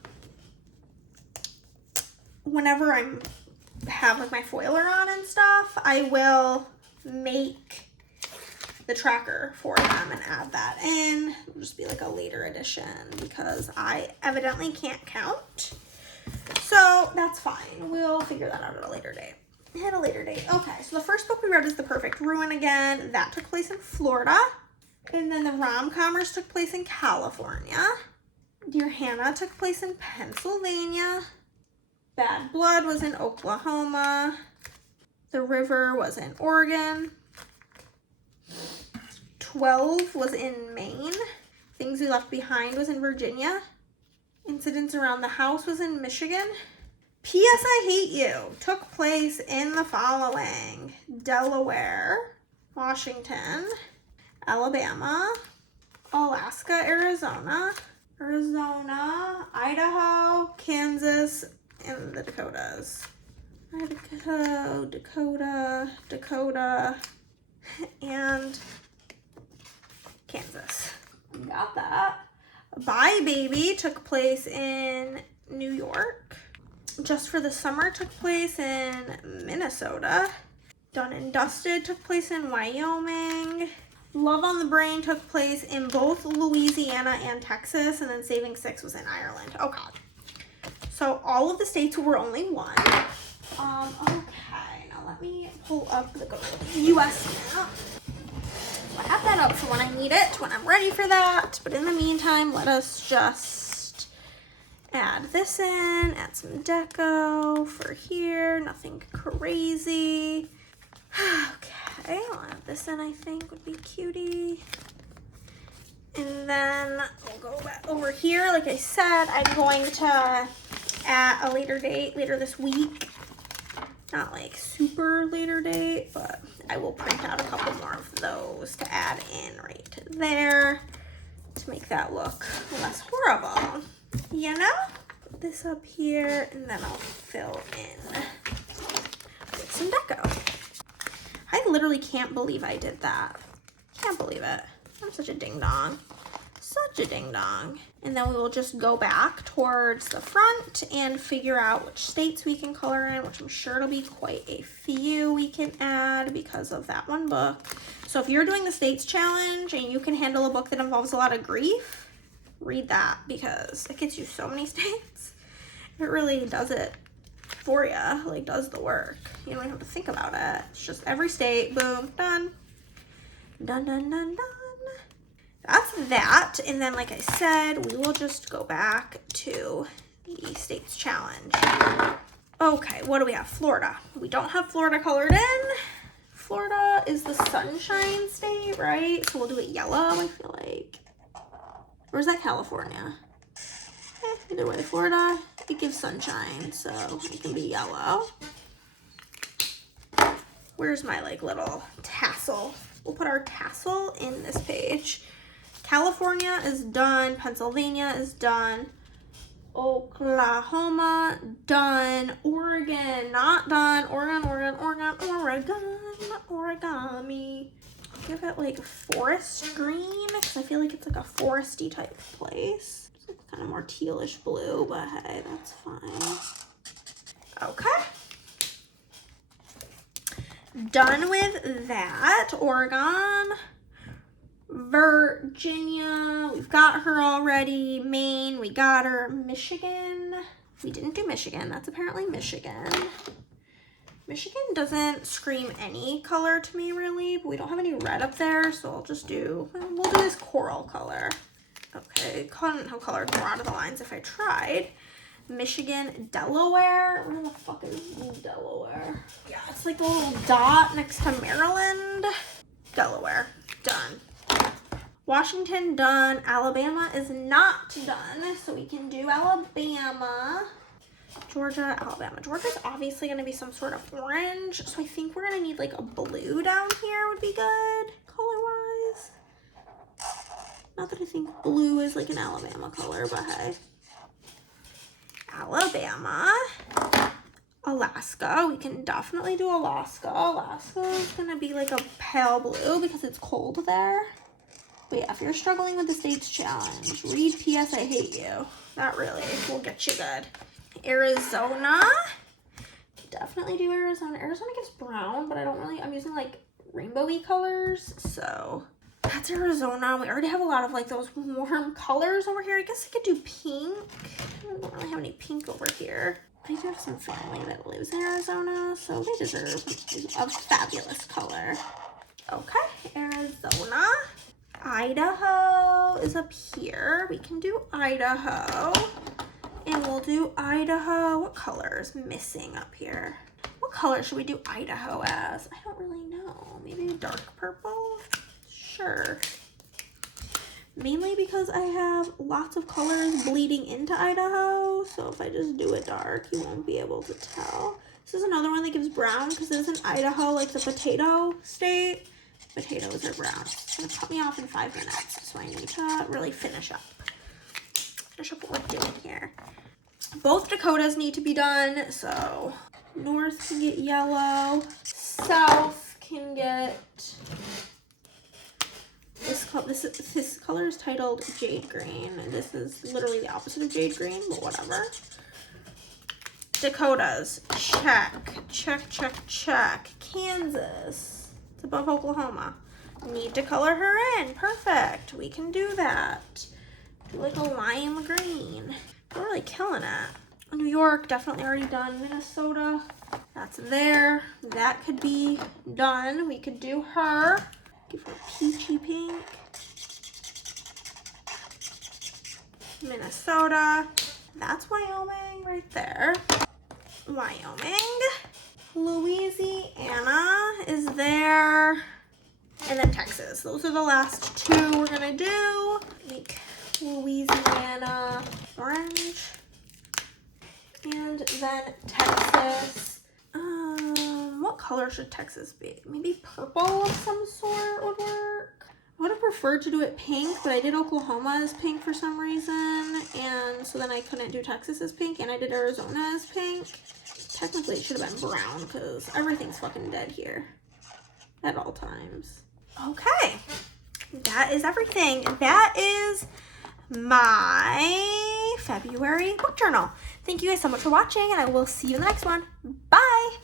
whenever I have like my foiler on and stuff, I will make the tracker for them and add that in. It'll just be like a later edition because I evidently can't count. So that's fine. We'll figure that out at a later date. Okay, so the first book we read is The Perfect Ruin again. That took place in Florida. And then the Rom-Commers took place in California. Dear Hannah took place in Pennsylvania. Bad Blood was in Oklahoma. The River was in Oregon. 12 was in Maine. Things We Left Behind was in Virginia. Incidents Around the House was in Michigan. P.S. I Hate You took place in the following: Delaware, Washington, Alabama, Alaska, Arizona, Idaho, Kansas, and the Dakotas. Idaho, Dakota, and Kansas. Got that. Bye Baby took place in New York. Just for the Summer took place in Minnesota. Done and Dusted took place in Wyoming. Love on the Brain took place in both Louisiana and Texas, and then Saving Six was in Ireland. Oh God. So all of the states were only one. Okay, now let me pull up the US map. So I have that up for when I need it, when I'm ready for that. But in the meantime, let us just add this in, add some deco for here, nothing crazy. Okay, I'll add this in, I think would be cutie. And then we'll go back over here. Like I said, I'm going to, at a later date, later this week, not like super later date, but I will print out a couple more of those to add in right there to make that look less horrible, you know? Put this up here, and then I'll fill in with some deco. I literally can't believe I did that. Can't believe it. I'm such a ding dong. Such a ding dong. And then we will just go back towards the front and figure out which states we can color in, which I'm sure it'll be quite a few we can add because of that one book. So if you're doing the states challenge and you can handle a book that involves a lot of grief, read that because it gets you so many states. It really does it for you, like does the work. You don't even have to think about it. It's just every state, boom, done. Done, done, done, done. That's that. And then, like I said, we will just go back to the states challenge. Okay, what do we have? Florida. We don't have Florida colored in. Florida is the sunshine state, right? So we'll do it yellow, I feel like. Or is that California? Either way, Florida, it gives sunshine, so it can be yellow. Where's my like little tassel? We'll put our tassel in this page. California is done. Pennsylvania is done. Oklahoma, done. Oregon, not done. Oregon, origami. I'll give it like forest green because I feel like it's like a foresty type place. It's like kind of more tealish blue, but hey, that's fine. Okay. Done with that. Oregon. Virginia, we've got her already. Maine, we got her. Michigan, we didn't do Michigan. That's apparently Michigan. Michigan doesn't scream any color to me really, but we don't have any red up there, so we'll do this coral color. Okay, couldn't have colored more out of the lines if I tried. Michigan, Delaware. Where the fuck is Delaware? Yeah, it's like a little dot next to Maryland. Delaware, done. Washington, done. Alabama is not done, so we can do Alabama. Georgia, Alabama. Georgia's obviously going to be some sort of orange, so I think we're going to need like a blue down here would be good, color-wise. Not that I think blue is like an Alabama color, but hey. Alabama. Alaska, we can definitely do Alaska. Alaska is going to be like a pale blue because it's cold there. But yeah, if you're struggling with the states challenge, read P.S. I Hate You. That really will get you good. Arizona. Definitely do Arizona. Arizona gets brown, but I'm using like rainbowy colors. So that's Arizona. We already have a lot of like those warm colors over here. I guess I could do pink. I don't really have any pink over here. I do have some family that lives in Arizona, so they deserve a fabulous color. Okay, Arizona. Idaho is up here. We can do Idaho. And we'll do Idaho. What color is missing up here? What color should we do Idaho as? I don't really know. Maybe dark purple? Sure. mainly because I have lots of colors bleeding into Idaho. So if I just do it dark, you won't be able to tell. This is another one that gives brown because it is in Idaho, like the potato state. Potatoes are brown. It's gonna cut me off in 5 minutes, so I need to really finish up what we're doing here. Both Dakotas need to be done, so north can get yellow, south can get this color is titled jade green, and this is literally the opposite of jade green, but whatever. Dakotas, check, check, check, check. Kansas, it's above Oklahoma. Need to color her in, perfect. We can do that. Do like a lime green. We're really killing it. New York, definitely already done. Minnesota, that's there. That could be done. We could do her. Give her a peachy pink. Minnesota, that's Wyoming right there. Wyoming. Louisiana is there. And then Texas. Those are the last two we're gonna do. Make Louisiana orange. And then Texas. What color should Texas be? Maybe purple of some sort would work. I would have preferred to do it pink, but I did Oklahoma as pink for some reason. And so then I couldn't do Texas as pink, and I did Arizona as pink. Technically it should have been brown because everything's fucking dead here at all times. Okay, that is everything. That is my February book journal. Thank you guys so much for watching, and I will see you in the next one. Bye!